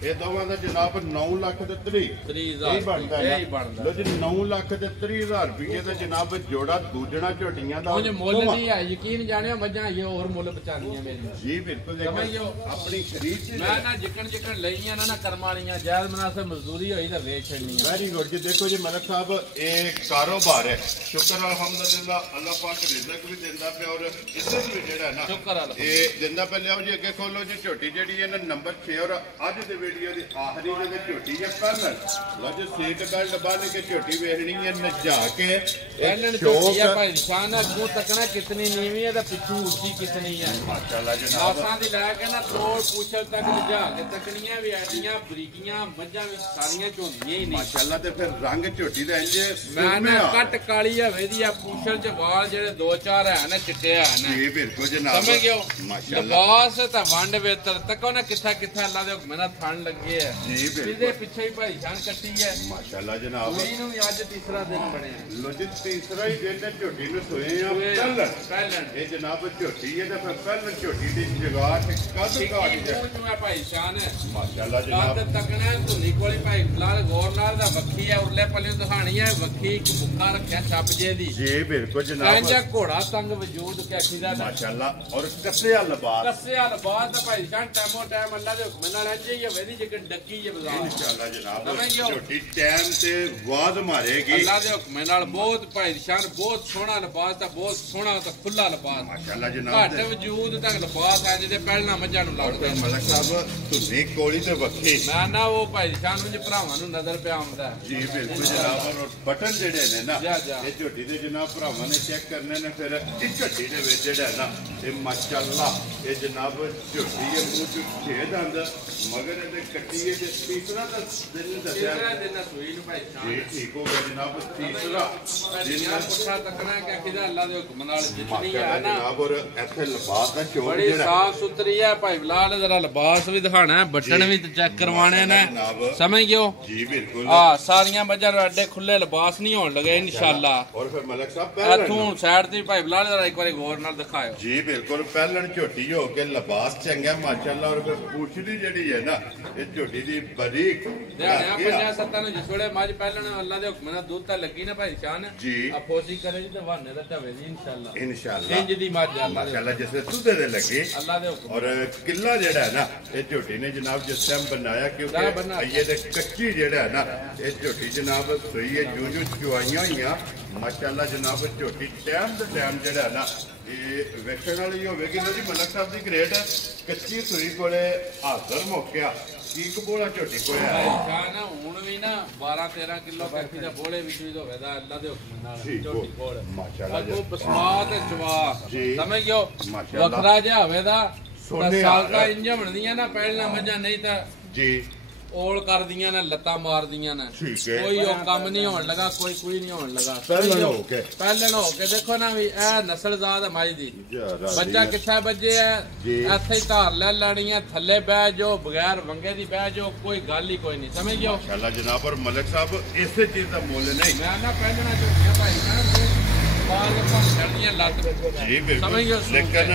ਇਹ ਦੋਵਾਂ ਦਾ ਜਨਾਬ 9 ਲੱਖ ਤੇ 30,000 ਬਣਦਾ। ਲੋ ਜੀ 9 ਲੱਖ ਤੇ 30,000 ਰੁਪਏ ਦਾ ਜਨਾਬ ਜੋੜਾ ਦੂਜਣਾ ਝੋਟੀਆਂ ਦਾ। ਉਹ ਮੁੱਲ ਨਹੀਂ ਹੈ ਯਕੀਨ ਜਾਣਿਓ ਮੱਝਾਂ ਇਹ ਹੋਰ ਮੁੱਲ ਬਚਾਣੀਆਂ ਮੇਰੀਆਂ। ਜੀ ਬਿਲਕੁਲ ਦੇਖੋ ਆਪਣੀ ਖਰੀਦ ਮੈਂ ਨਾ ਜਿੱਕਣ ਲਈਆਂ ਨਾ ਕਰਮ ਵਾਲੀਆਂ ਜਾਇਜ਼ ਮਨਾਸਬ ਮਜ਼ਦੂਰੀ ਹੋਈ ਤਾਂ ਵੇਚ ਛੱਡਣੀਆਂ। ਵੈਰੀ ਗੁੱਡ ਜੀ। ਦੇਖੋ ਜੀ ਮਲਕ ਸਾਹਿਬ ਇਹ ਕਾਰੋਬਾਰ ਹੈ। ਸ਼ੁਕਰ ਅਲਹਮਦੁਲਿਲਾ ਅੱਲਾਹ ਪਾਕ ਰਿਜ਼ਕ ਵੀ ਦਿੰਦਾ ਪਿਆ ਔਰ ਇੱਜ਼ਤ ਵੀ ਜਿਹੜਾ ਨਾ ਸ਼ੁਕਰ ਇਹ ਦਿੰਦਾ ਪਿਆ। ਲਿਆਓ ਜੀ ਅੱਗੇ ਖੋਲੋ ਜੀ। ਝੋਟੀ ਜਿਹੜੀ ਹੈ ਨਾ ਨੰਬਰ 6 ਔਰ ਅੱਜ ਦੇ ਵੀਡੀਓ ਦੀ ਆਖਰੀ ਦੇ ਵਿੱਚ ਝੋਟੀ ਹੈ ਪਹਿਲਣ। ਲਓ ਜੀ ਸੀਟ ਬੈਲਟ ਬੰਨ ਕੇ ਝੋਟੀ ਵੇਖਣੀ ਹੈ ਨਜਾ ਕੇ। ਪਹਿਲਣ ਝੋਟੀ ਹੈ ਭਾਈ ਨਿਸ਼ਾਨ ਅੱਗੋਂ ਤੱਕਣਾ ਕਿਤਨੀ ਨੀਵੀਂ ਹੈ ਤੇ ਪਿੱਛੋਂ ਉੱਚੀ ਕਿਤਨੀ ਹੈ ਮਾਸ਼ਾਅੱਲਾ ਜਨਾਬ। ਆਸਾਂ ਦੀ ਲੈ ਕੇ ਨਾ ਤੋੜ ਪੁੱਛਲ ਤੱਕ ਨਜਾ ਕੇ ਤੱਕਣੀਆਂ ਵੀ ਐਡੀਆਂ ਬਰੀਕੀਆਂ ਮੱਝਾਂ ਵੀ ਸਾਰੀਆਂ ਝੋਂਦੀਆਂ ਹੀ ਨਹੀਂ ਮਾਸ਼ਾਅੱਲਾ। ਤੇ ਫਿਰ ਰੰਗ ਝੋਟੀ ਦਾ ਇੰਜ ਮੈਂ ਨਾ ਕੱਟ ਕਾਲੀ ਹਵੇ ਦੀ ਕੱਟੀ ਆ ਪੂਛਲ ਚ ਵਾਲ ਜਿਹੜੇ 2-4 ਹੈ ਨੇ ਚਿੱਟੇ ਆ ਨੇ ਜੀ ਬਿਲਕੁਲ ਜਨਾਬ ਸਮਝ ਗਿਓ ਮਾਸ਼ਾਅੱਲਾ ਲਿਬਾਸ ਤਾਂ ਵੰਡ ਵੇਤਰ ਤੱਕੋ ਨਾ ਕਿੱਥਾ ਕਿੱਥਾ ਅੱਲਾ ਦੇ ਹੁਕਮ ਨਾਲ ਥਣ ਲੱਗੇ ਆ ਜੀ ਬਿਲਕੁਲ ਇਹਦੇ ਪਿੱਛੇ ਹੀ ਭਾਈ ਜਾਨ ਕੱਟੀ ਹੈ ਮਾਸ਼ਾਅੱਲਾ ਜਨਾਬ ਕੁੜੀ ਨੂੰ ਵੀ ਅੱਜ ਤੀਸਰਾ ਦਿਨ ਬਣਿਆ ਲੋ ਜੀ ਤੀਸਰਾ ਹੀ ਦਿਨ ਹੈ ਝੋਟੀ ਨੂੰ ਸੋਏ ਆ ਪਹਿਲਣ ਇਹ ਜਨਾਬ ਝੋਟੀ ਹੈ ਤੇ ਫਿਰ ਪਹਿਲਣ ਝੋਟੀ ਦੀ ਜਗਾਹ ਤੇ ਕੱਦ ਕਾਟ ਹੈ ਮੈਂ ਭਾਈ ਜਾਨ ਮਾਸ਼ਾਅੱਲਾ ਜਨਾਬ ਕੱਦ ਤੱਕਣਾ ਧੁਨੀ ਕੋਲੀ ਭਾਈ ਲਾਲ ਗੌਰ ਨਾਲ ਦਾ ਵੱਖੀ ਹੈ ਉਰਲੇ ਪੱਲੇ ਦਿਖਾਣੀ ਹੈ ਵੱਖੀ ਇੱਕ ਮੁੱਕਾ ਰੱਖਿਆ ਛੱਪ ਜੇ ਦੀ ਜੀ ਬਿਲਕੁਲ ਜਨਾਬ ਕਹਿੰਦਾ ਘੋੜਾ ਤੰਗ ਵਜੂਦ ਕੈਖੀ ਦਾ ਮਾਸ਼ਾਅੱਲਾ ਔਰ ਕੱਸਿਆ ਲਿਬਾਸ ਦਾ ਭਾਈ ਜਾਨ ਟਾਈਮੋ ਟਾਈਮ ਅੱਲਾ ਦੇ ਹੁਕਮ ਨਾਲ ਇੰਜ ਹੀ ਵੇਦੀ ਜਿਕ ਡੱਕੀ ਜੇ ਬਾਜ਼ਾਰ ਇਨਸ਼ਾਅੱਲਾ ਜਨਾਬ ਝੋਟੀ ਟਾਈਮ ਤੇ ਬਾਅਦ ਮਾਰੇਗੀ ਅੱਲਾ ਦੇ ਹੁਕਮ ਨਾਲ ਬਹੁਤ ਭਾਈ ਜਾਨ ਬਹੁਤ ਸੋਹਣਾ ਲਿਬਾਸ ਦਾ ਬਹੁਤ ਸੋਹਣਾ ਤੇ ਖੁੱਲਾ ਲਿਬਾਸ ਮਾਸ਼ਾਅੱਲਾ ਜਨਾਬ ਘੱਟ ਵਜੂਦ ਤੱਕ ਲਿਬਾਸ ਹੈ ਜਿਹਦੇ ਪਹਿਲਾਂ ਮੱਝਾਂ ਨੂੰ ਲੱਗਦਾ ਮਲਕ ਸਾਹਿਬ ਧੁਨੀ ਕੋਲੀ ਤੇ ਵੱਖੀ ਮੈਂ ਨਾ ਉਹ ਭਾਈ ਜਾਨ ਨੂੰ ਭਰਾਵਾਂ ਨੂੰ ਨਜ਼ਰ ਪਿਆ ਆਉਂਦਾ ਜੀ ਬਿਲਕੁਲ ਜਨਾਬ ਔਰ ਬਟਨ ਜਿਹੜੇ ਨੇ ਨਾ ਇਹ ਝੋਟੀ ਦੇ ਜਨਾਬ ਭਰਾਵਾਂ ਨੇ ਚੈੱਕ ਕਰਨੇ ਨੇ ਫਿਰ ਇੱਕ ਝੋਟੀ ਦੇ ਵਿੱਚ ਜਿਹੜਾ ਨਾ ਇਹ ਮਾਸ਼ਾਅੱਲਾ ਇਹ ਜਨਾਬ ਝੋਟੀ ਇਹ ਮੂੰਹ ਚ ਛੇਦ ਆਂਦਾ ਮਗਰ ਇਹਦੇ ਕੱਟੀ ਤੇ ਤੀਸਰਾ ਦਾ ਦਿਨ ਦੱਸਿਆ ਦਿਨ ਸੂਈ ਨੂੰ ਭਾਈ ਜਾਨ ਜੀ ਠੀਕ ਹੋ ਗਿਆ ਜਨਾਬ ਤੀਸਰਾ ਦਿਨ ਪੁੱਠਾ ਤੱਕਣਾ ਕਿ ਕਿਹਦਾ ਅੱਲਾ ਦੇ ਹੁਕਮ ਨਾਲ ਜਿੱਤਣੀ ਹੈ ਨਾ ਜਨਾਬ ਔਰ ਇੱਥੇ ਲਿਬਾਸ ਦਾ ਚੋਣ ਬੜੀ ਸਾਫ ਸੁਥਰੀ ਹੈ ਭਾਈ ਬਲਾਲ ਜਰਾ ਲਿਬਾਸ ਵੀ ਦਿਖਾਣਾ ਬਟਨ ਵੀ ਚੈੱਕ ਕਰਵਾਣੇ ਨੇ ਸਮਝ ਗਿਓ ਜੀ ਬਿਲਕੁਲ ਸਾਰੀਆਂ ਮੱਝਾਂ ਨੂੰ ਅੱਡੇ ਖੁੱਲੇ ਲਿਬਾਸ ਨਹੀਂ ਹੋਣ ਲੱਗੇ ਇਨਸ਼ਾਅੱਲਾ ਔਰ ਫਿਰ ਮਲਕ ਸਾਹਿਬ ਪਹਿਲਣ ਇਥੋਂ ਸਾਈਡ ਤੇ ਭਾਈ ਬਲਾਲ ਜਰਾ ਇੱਕ ਵਾਰੀ ਗੌਰ ਨਾਲ ਦਿਖਾਇਓ ਜੀ ਬਿਲਕੁਲ ਪਹਿਲਣ ਝੋਟੀ ਹੋ ਕੇ ਲਿਬਾਸ ਚੰਗਾ ਮਾਸ਼ਾਅੱਲਾ ਔਰ ਫਿਰ ਪੂਛਲੀ ਜਿਹੜੀ ਹੈ ਨਾ ਇਹ ਝੋਟੀ ਦੀ ਬਰੀਕ ਦਿਹਾੜਿਆਂ ਪੰਜਾਂ ਸੱਤਾਂ ਨੂੰ ਜਿਸ ਵੇਲੇ ਮੱਝ ਪਹਿਲਣ ਅੱਲਾ ਦੇ ਹੁਕਮ ਨਾਲ ਦੁੱਧ ਤਾਂ ਲੱਗੀ ਨਾ ਭਾਈ ਸ਼ਾਨ ਜੀ ਆਪੋਸੀ ਕਰੇ ਜੀ ਤੇ ਬਹਾਨੇ ਦਾ ਢਵੇ ਜੀ ਇਨਸ਼ਾਅੱਲਾ ਇਨਸ਼ਾਅੱਲਾ ਇੰਜ ਦੀ ਮੱਝ ਮਾਸ਼ਾਅੱਲਾ ਜਿਸ ਦੁੱਧੇ ਦੇ ਲੱਗੇ ਅੱਲਾ ਦੇ ਹੁਕਮ ਔਰ ਕਿੱਲਾ ਜਿਹੜਾ ਹੈ ਨਾ ਇਹ ਝੋਟੀ ਨੇ ਜਨਾਬ ਜਿਸ ਟਾਈਮ ਬਣਾਇਆ ਕਿਉਂਕਿ ਇਹ ਦੇ ਕੱਚੀ ਜਿਹੜਾ ਹੈ ਨਾ ਇਹ ਝੋਟੀ ਜਨਾਬ ਸਹੀ ਹੈ ਜੋ ਚੁਆਈਆਂ ਹੋਈਆਂ ਮਾਸ਼ਾਅੱਲਾ ਜਨਾਬ ਝੋਟੀ ਟਾਈਮ ਦੇ ਟਾਈਮ ਜਿਹੜਾ ਹੈ ਨਾ ਇਹ ਵੇਖਣ ਵਾਲੀ ਹੋਵੇਗੀ ਜੀ ਮਲਕ ਸਾਹਿਬ ਦੀ ਗ੍ਰੇਡ ਕੱਚੀ ਸੂਈ ਕੋਲੇ ਹਾਜ਼ਰ ਮੌਕਿਆ ਕੀ ਕਬੋਲਾ ਝੋਟੀ ਕੋਲੇ ਆ ਸ਼ਾਨ ਹੁਣ ਵੀ ਨਾ 12-13 ਕਿਲੋ ਕਾਫੀ ਦਾ ਬੋਲੇ ਵਿੱਚ ਵੀ ਹੋਵੇਦਾ ਅੱਲਾ ਦੇ ਹੁਕਮ ਨਾਲ ਝੋਟੀ ਕੋਲ ਮਾਸ਼ਾਅੱਲਾ ਉਹ ਬਸਮਾ ਤੇ ਜਵਾ ਸਮਝ ਗਿਓ ਮਾਸ਼ਾਅੱਲਾ ਵੱਖਰਾ ਜਿਹਾ ਹੋਵੇਦਾ ਸੋਨੇ ਸਾਲਕਾ ਇੰਜ ਬਣਦੀਆਂ ਨਾ ਪਹਿਲਾਂ ਮੱਝਾਂ ਨਹੀਂ ਤਾਂ ਜੀ ਔਲ ਕਰਦੀਆਂ ਨੇ ਲੱਤਾਂ ਮਾਰਦੀਆਂ ਨੇ ਕੋਈ ਉਹ ਕੰਮ ਨਹੀਂ ਹੋਣ ਲੱਗਾ ਕੋਈ ਨਹੀਂ ਹੋਣ ਲੱਗਾ ਪਹਿਲਣ ਹੋ ਕੇ ਦੇਖੋ ਨਾ ਵੀ ਇਹ ਨਸਲਜ਼ਾਦ ਹੈ ਮਾਈ ਦੀ ਬੱਚਾ ਕਿੱਥੇ ਵੱਜੇ ਐ ਇੱਥੇ ਹੀ ਧਾਰ ਲੈ ਲੈਣੀ ਹੈ ਥੱਲੇ ਬਹਿ ਜੋ ਬਗੈਰ ਵੰਗੇ ਦੀ ਬਹਿ ਜੋ ਕੋਈ ਗੱਲ ਹੀ ਕੋਈ ਨਹੀਂ ਸਮਝ ਗਿਓ ਮਾਸ਼ਾਅੱਲਾ ਜਨਾਬ ਔਰ ਮਲਕ ਸਾਹਿਬ ਇਸੇ ਚੀਜ਼ ਦਾ ਮੁੱਲ ਨਹੀਂ ਮੈਂ ਨਾ ਪਹਿਲਣਾ ਝੋਟੀਆਂ ਭਾਈ ਨਾ ਜੀ ਬਿਲਕੁਲ ਲੇਕਿਨ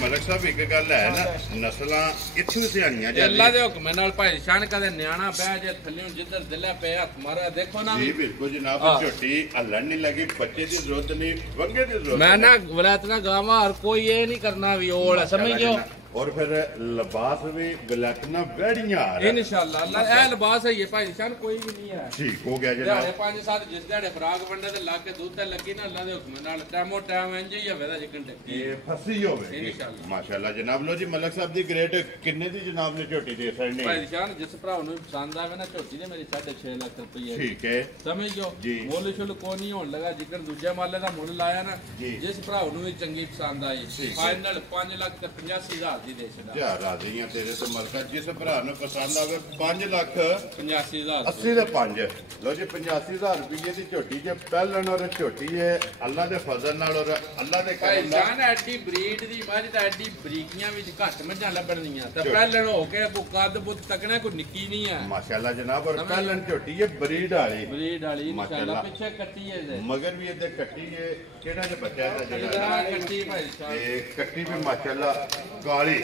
ਮਲਕ ਸਾਹਿਬ ਇੱਕ ਗੱਲ ਹੈ ਨਾ ਨਸਲਾਂ ਇੱਥੋਂ ਸਿਆਣੀਆਂ ਜਾਂਦੀਆਂ ਅੱਲਾ ਦੇ ਹੁਕਮ ਨਾਲ ਭਾਈ ਸ਼ਾਨ ਕਦੇ ਨਿਆਣਾ ਬਹਿ ਜੇ ਥੱਲੇ ਜਿੱਧਰ ਦਿਲੇ ਪਏ ਹੱਥ ਮਾਰਿਆ ਦੇਖੋ ਨਾ ਜੀ ਬਿਲਕੁਲ ਜਨਾਬ ਝੋਟੀ ਹੱਲਣ ਨਹੀਂ ਲੱਗੀ ਬੱਚੇ ਦੀ ਜ਼ਰੂਰਤ ਨਹੀਂ ਵੰਗੇ ਦੀ ਜ਼ਰੂਰਤ ਮੈਂ ਨਾ ਵਲਾਇਤ ਨਾ ਗਾਵਾਂ ਹਰ ਕੋਈ ਇਹ ਨਹੀਂ ਕਰਨਾ ਵੀ ਓਲ ਸਮਝ ਗਿਓ और फिर लिबास भी गलतना बेड़ियां इंशाल्लाह अल्लाह ए लिबास है ये भाई शान कोई भी नहीं है ठीक हो गया जनाब ये 5 7 जिस दिहाड़े फराक वंडे ते लाके दूध ते लगी ना अल्लाह दे हुक्म नाल टाइमो टाइम इंज ही होवेदा जिकन टक्की ये फसी होवे इंशाल्लाह माशाल्लाह जनाब लो जी मलक साहब दी ग्रेड किन्ने दी जनाब ने झोटी दे छड़नी भाई शान जिस भरा नु पसंद आवे ना झोटी ने मेरी 6.5 लाख रुपए ठीक है समझ जो मुੱਲ शुल को नहीं होने लगा जिकन दूजे माले दा मुੱਲ लाया ना जिस भरा नु चंगी पसंद आई फाइनल 5 लाख ते 85,000 दी दे छड़ा राजियां तेरे तो मलका जिस भरा नु पसंद आवे 5 लाख 85,000 80 दे 5 लो जी 85,000 रुपए दी झोटी जे पहलन और झोटी है अल्लाह दे फजल नाल और अल्लाह दे करम नाल जान एडी ब्रीड दी मझ ता एडी बरीकियां विच घट मझां लभणीਆਂ ते पहलन हो के को कद बुत तकना को निक्की नहीं है माशाल्लाह जनाब और पहलन झोटी है ब्रीड वाली इंशाल्लाह पीछे कट्टी है मगर भी ये कट्टी है केड़ा जे बच्चा दा जेड़ा कट्टी भाई साहब ये कट्टी भी माशाल्लाह काली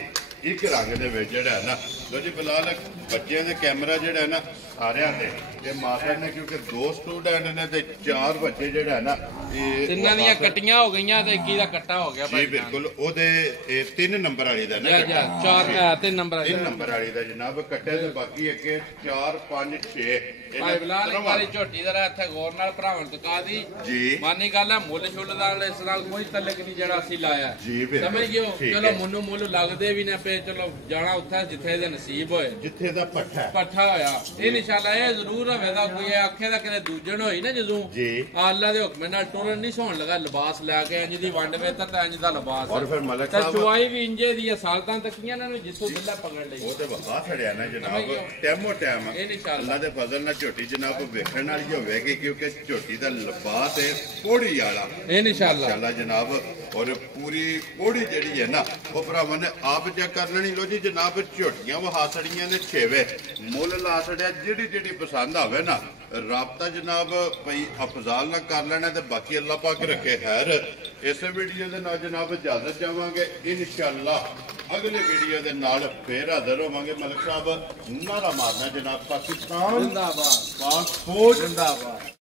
ਇੱਕ ਰੰਗ ਦੇ ਵਿੱਚ ਜਿਹੜਾ ਨਾ ਲੋ ਜੀ ਫਿਲਹਾਲ ਬੱਚਿਆਂ ਦੇ ਕੈਮਰਾ ਜਿਹੜਾ ਨਾ ਸਾਰਿਆਂ ਤੇ ਇਹ ਮਾਸਟਰ ਨੇ ਕਿਉਂਕਿ 2 ਸਟੂਡੈਂਟ ਨੇ ਤੇ 4 ਬੱਚੇ ਜਿਹੜਾ ਨਾ ਇਹ ਤਿੰਨਾਂ ਦੀਆਂ ਕੱਟੀਆਂ ਹੋ ਗਈਆਂ ਤੇ 21 ਦਾ ਕੱਟਾ ਹੋ ਗਿਆ ਭਾਈ ਜੀ ਬਿਲਕੁਲ ਉਹਦੇ 3 ਨੰਬਰ ਵਾਲੀ ਦਾ ਨਾ 3 ਨੰਬਰ ਵਾਲੀ ਦਾ ਜਨਾਬ ਕੱਟੇ ਤੇ ਬਾਕੀ ਅੱਗੇ 4 5 6 ਭਾਈ ਬਲਾਲ ਵਾਲੀ ਝੋਟੀ ਦਾ ਇੱਥੇ ਗੌਰ ਨਾਲ ਭਰਾਵਣ ਤਕਾ ਦੀ ਜੀ ਮਾਨੀ ਗੱਲ ਹੈ ਮੁੱਲ ਛੁੱਲ ਦਾ ਇਸ ਨਾਲ ਕੋਈ ਤਲਕ ਨਹੀਂ ਜਿਹੜਾ ਅਸੀਂ ਲਾਇਆ ਜੀ ਬਿਲਕੁਲ ਸਮਝ ਗਿਓ ਚਲੋ ਮੁੰਨੂ ਲੱਗਦੇ ਵੀ ਨਾ ਪਏ ਚਲੋ ਜਾਣਾ ਉੱਥੇ ਜਿੱਥੇ ਇਹਦੇ ਨਸੀਬ ਹੋਏ ਜਿੱਥੇ ਦਾ ਪੱਠਾ ਹੋਇਆ ਇਹ ਇਨਸ਼ਾਅੱਲਾ ਇਹ ਜ਼ਰੂਰ ਹੋਵੇਗਾ ਕੋਈ ਆਖੇ ਦਾ ਕਿਤੇ ਦੂਜਣ ਹੋਈ ਨਾ ਜਦੋਂ ਅੱਲਾ ਦੇ ਹੁਕਮ ਨਾਲ ਟੁਰਨ ਨਹੀਂ ਸੌਣ ਲਗਾ ਲਿਬਾਸ ਲੈ ਕੇ ਇੰਜ ਦੀ ਵੰਡ ਵੇ ਤਾਂ ਇੰਜ ਦਾ ਲਿਬਾਸ ਔਰ ਫਿਰ ਮਲਕ ਸਾਹਿਬ ਚੁਆਈ ਵੀ ਇੰਜੇ ਦੀ ਸਾਲਤਾਂ ਤੱਕੀਆਂ ਇਹਨਾਂ ਨੂੰ ਜਿੱਥੋਂ ਬਿੱਲਾ ਪਕੜ ਲਈ ਉਹ ਤੇ ਵਹਾ ਛੜਿਆ ਨਾ ਜਨਾਬ ਟੈਮੋ ਟੈਮ ਅੱਲਾ ਦੇ ਫਜ਼ਲ ਨਾਲ ਝੋਟੀ ਜਨਾਬ ਵੇਖਣ ਵਾਲੀ ਹੋਵੇਗੀ ਕਿਉਂਕਿ ਝੋਟੀ ਦਾ ਲਿਬਾਸ ਹੈ ਪੋੜੀ ਵਾਲਾ ਇਨਸ਼ਾਅੱਲਾ ਜਨਾਬ ਔਰ ਪੂਰੀ ਪੋੜੀ ਜਿਹੜੀ ਹੈ ਨਾ ਉਹ ਭਰਾਵਾਂ ਨੇ ਆਪ ਚੈੱਕ ਕਰ ਲੈਣੀ ਲੋ ਜੀ ਜਨਾਬ ਝੋਟੀਆਂ ਵਹਾ ਛੜੀਆਂ ਨੇ 6 ਵੇ ਮੁੱਲ ਲਾ ਛੜਿਆ ਜਿਹੜੀ ਪਸੰਦ ਆਵੇ ਨਾ ਰਾਬਤਾ ਜਨਾਬ ਭਈ ਅਫਜ਼ਾਲ ਨਾਲ ਕਰ ਲੈਣਾ ਤੇ ਬਾਕੀ ਅੱਲਾਹ ਪਾਕ ਰੱਖੇ ਖੈਰ ਇਸੇ ਵੀਡੀਓ ਦੇ ਨਾਲ ਜਨਾਬ ਇਜਾਜ਼ਤ ਚਾਹਾਂਗੇ ਇਨਸ਼ਾਅੱਲਾ ਅਗਲੇ ਵੀਡੀਓ ਦੇ ਨਾਲ ਫੇਰ ਹਾਜ਼ਰ ਹੋਵਾਂਗੇ ਮਲਕ ਸਾਹਿਬ ਨਾਰਾ ਮਾਰਨਾ ਜਨਾਬ ਪਾਕਿਸਤਾਨ ਜ਼ਿੰਦਾਬਾਦ ਪਾਕ ਫੌਜ ਜ਼ਿੰਦਾਬਾਦ